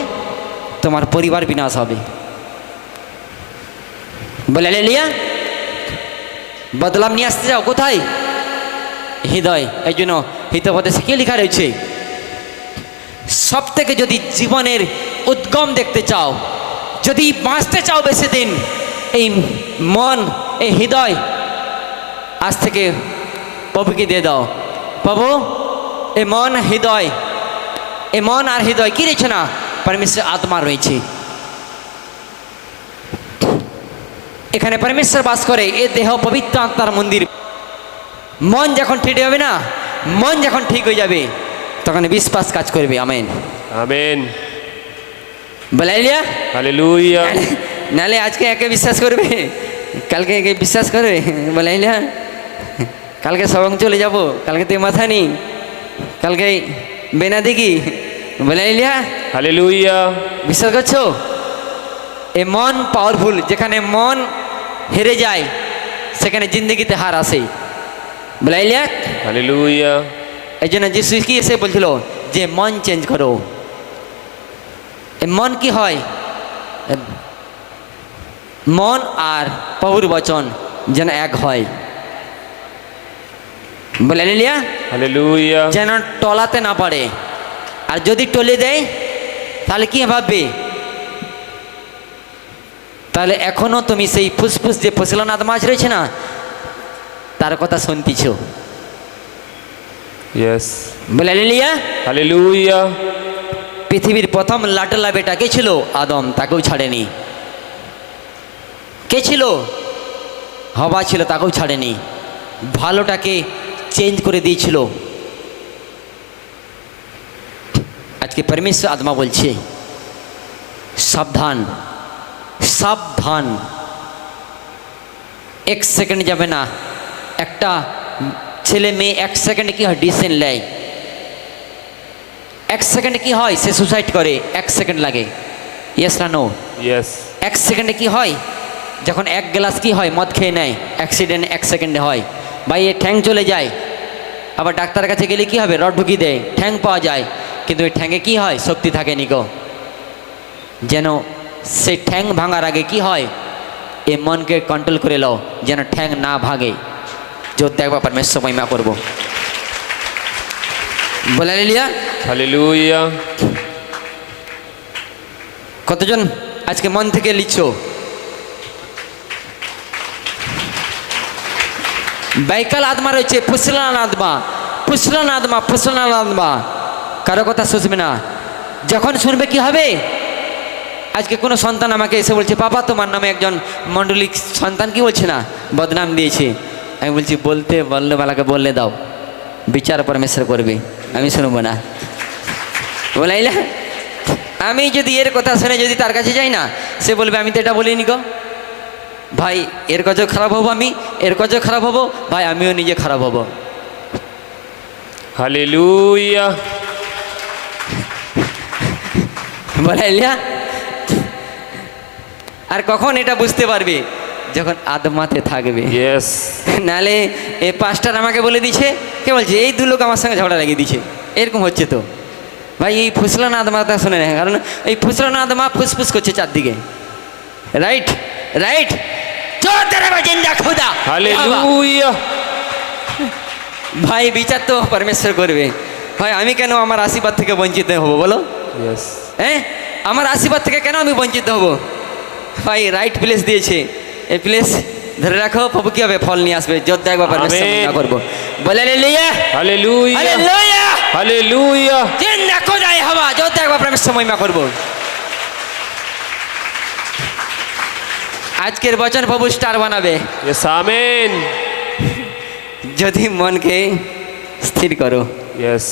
তোমার পরিবার বিনাশ হবে। বলে হালেলুয়া। বদলাম নিয়ে আসতে যাও কোথায়? হৃদয়। এই জন্য হিতোপদেশে কি লেখা রয়েছে, সব থেকে যদি জীবনের উদ্গম দেখতে চাও, যদি বাঁচতে চাও বেশি দিন, এই মন, এই হৃদয় আজ থেকে প্রভুকে দিয়ে দাও। প্রভু, এই মন হৃদয়, এই মন আর হৃদয় কি রয়েছে না, পরমেশ্বর আত্মা রয়েছে। এখানে পরমেশ্বর বাস করে, এ দেহ পবিত্র আত্মার মন্দির। মন যখন ঠিক হবে না, মন যখন ঠিক হয়ে যাবে, তখন বিশ্বাস কাজ করবে। Amen amen. বলে হালেলুয়া। হালেলুয়া। নালে আজকে একে বিশ্বাস করবে, কালকে একে বিশ্বাস করবে। বলে হালেলুয়া। কালকে সবং চলে যাব, কালকে তুই মাথা নি, কালকে বেনা দেখি। বলে হালেলুয়া। হালেলুয়া। বিশ্বাস করছো? এই মন পাওয়ারফুল। যেখানে মন হেরে যায়, সেখানে জিন্দগিতে হার আসে। বলে হালেলুয়া। হালেলুয়া। এই জন্য যিশু কি এসে বলছিল যে মন চেঞ্জ করো। এই মন কি হয়, মন আর প্রভুর বচন যেন এক হয়। বলে হালেলুয়া। হালেলুয়া। যেন টলাতে না পারে। আর যদি টলে দেয় তাহলে কি ভাববে, তাহলে এখনো তুমি সেই ফুসফুস যে ফসলানাথ মাছ রয়েছে না, তার কথা শুনতিছ। यस বলে হালেলুয়া। हालेलुया পৃথিবীর প্রথম লাটলা বেটা কে ছিল? আদম, তাকেও ছাড়েনি। কে ছিল? হওয়া ছিল, তাকেও ছাড়েনি। ভালোটাকে চেঞ্জ করে দিয়েছিল। আজকে পরমেশ্বর আত্মা বলছে সাবধান, সাবধান। এক সেকেন্ড যাবে না, একটা ছেলে মেয়ে এক সেকেন্ডে কি হয় ডিসিশন নেয়। এক সেকেন্ডে কি হয় সে সুসাইড করে, এক সেকেন্ড লাগে। ইয়েস না নো? यस এক সেকেন্ডে কি হয়? যখন এক গ্লাস কি হয় মদ খেয়ে নেয়, অ্যাক্সিডেন্ট এক সেকেন্ডে হয়। ভাই এ ঠ্যাং চলে যায়, আবার ডাক্তারের কাছে গেলে কি হবে? রড ঢুকিয়ে দেয়, ঠ্যাং পাওয়া যায়। কিন্তু ওই ঠ্যাঙে কি হয়? শক্তি থাকে নিকো। যেন সেই ঠ্যাং ভাঙার আগে কি হয়? এ মনকে কন্ট্রোল করে লও যেন ঠ্যাং না ভাগে। জোর দেখবা পরমেশ্বর মহিমা করবো। বলে হালেলুয়া। हालेलुया কতজন আজকে মন থেকে লিখছ? বাইকাল আত্মা রয়েছে, ফুসলান আত্মা, ফুসলান আত্মা, ফুসলান আত্মা। কারো কথা শুনবে না। যখন শুনবে কি হবে? আজকে কোনো সন্তান আমাকে এসে বলছে, বাবা তোমার নামে একজন মণ্ডলিক সন্তান কি বলছে না বদনাম দিয়েছে। আমি বলছি বলতে বললে বালাকে বললে দাও, বিচার পরমেশ্বর করবে, আমি শুনবো না। বলাইলে আমি যদি এর কথা শুনে যদি তার কাছে যাই না, সে বলবে আমি তো এটা বলিনি গো ভাই, এর কাজও খারাপ হবো আমি, এর কাজও খারাপ হবো ভাই, আমিও নিজে খারাপ হবো। हालेलुया বলাইলিয়া। আর কখন এটা বুঝতে পারবে? যখন আদমাতে থাকবে। यस নালে এ পাস্টার আমাকে বলে দিছে, কে বলছে এই দু লোক আমার সঙ্গে ঝগড়া লাগিয়ে দিছে, এরকম হচ্ছে তো ভাই। এই ফুসলান আদমাটা শুনে না, কারণ এই ফুসলান আদমা ফুসফুস করছে চারদিকে। Right right. हालेलुया ভাই বিচার তো পরমেশ্বর করবে। ভাই আমি কেন আমার আশীর্বাদ থেকে বঞ্চিত হব বলো? यस হ্যাঁ, আমার আশীর্বাদ থেকে কেন আমি বঞ্চিত হব? ভাই রাইট প্লেস দিয়েছে, এই প্লেস ধরে রাখো, প্রভু কি হবে ফল নিয়ে আসবে। যোদ্ধা একবার পরমেশ্বর আমেন। মহিমা করবো। বলে হালেলুয়া हालेलुया হালেলুয়া। हालेलुया জিন্দা খোদাই হওয়া, যোদ্ধা একবার পরমেশ্বর মহিমা করবো। আজকের বচন প্রভু স্টার বানাবে यस आमीन যদি মনকে স্থির করো। यस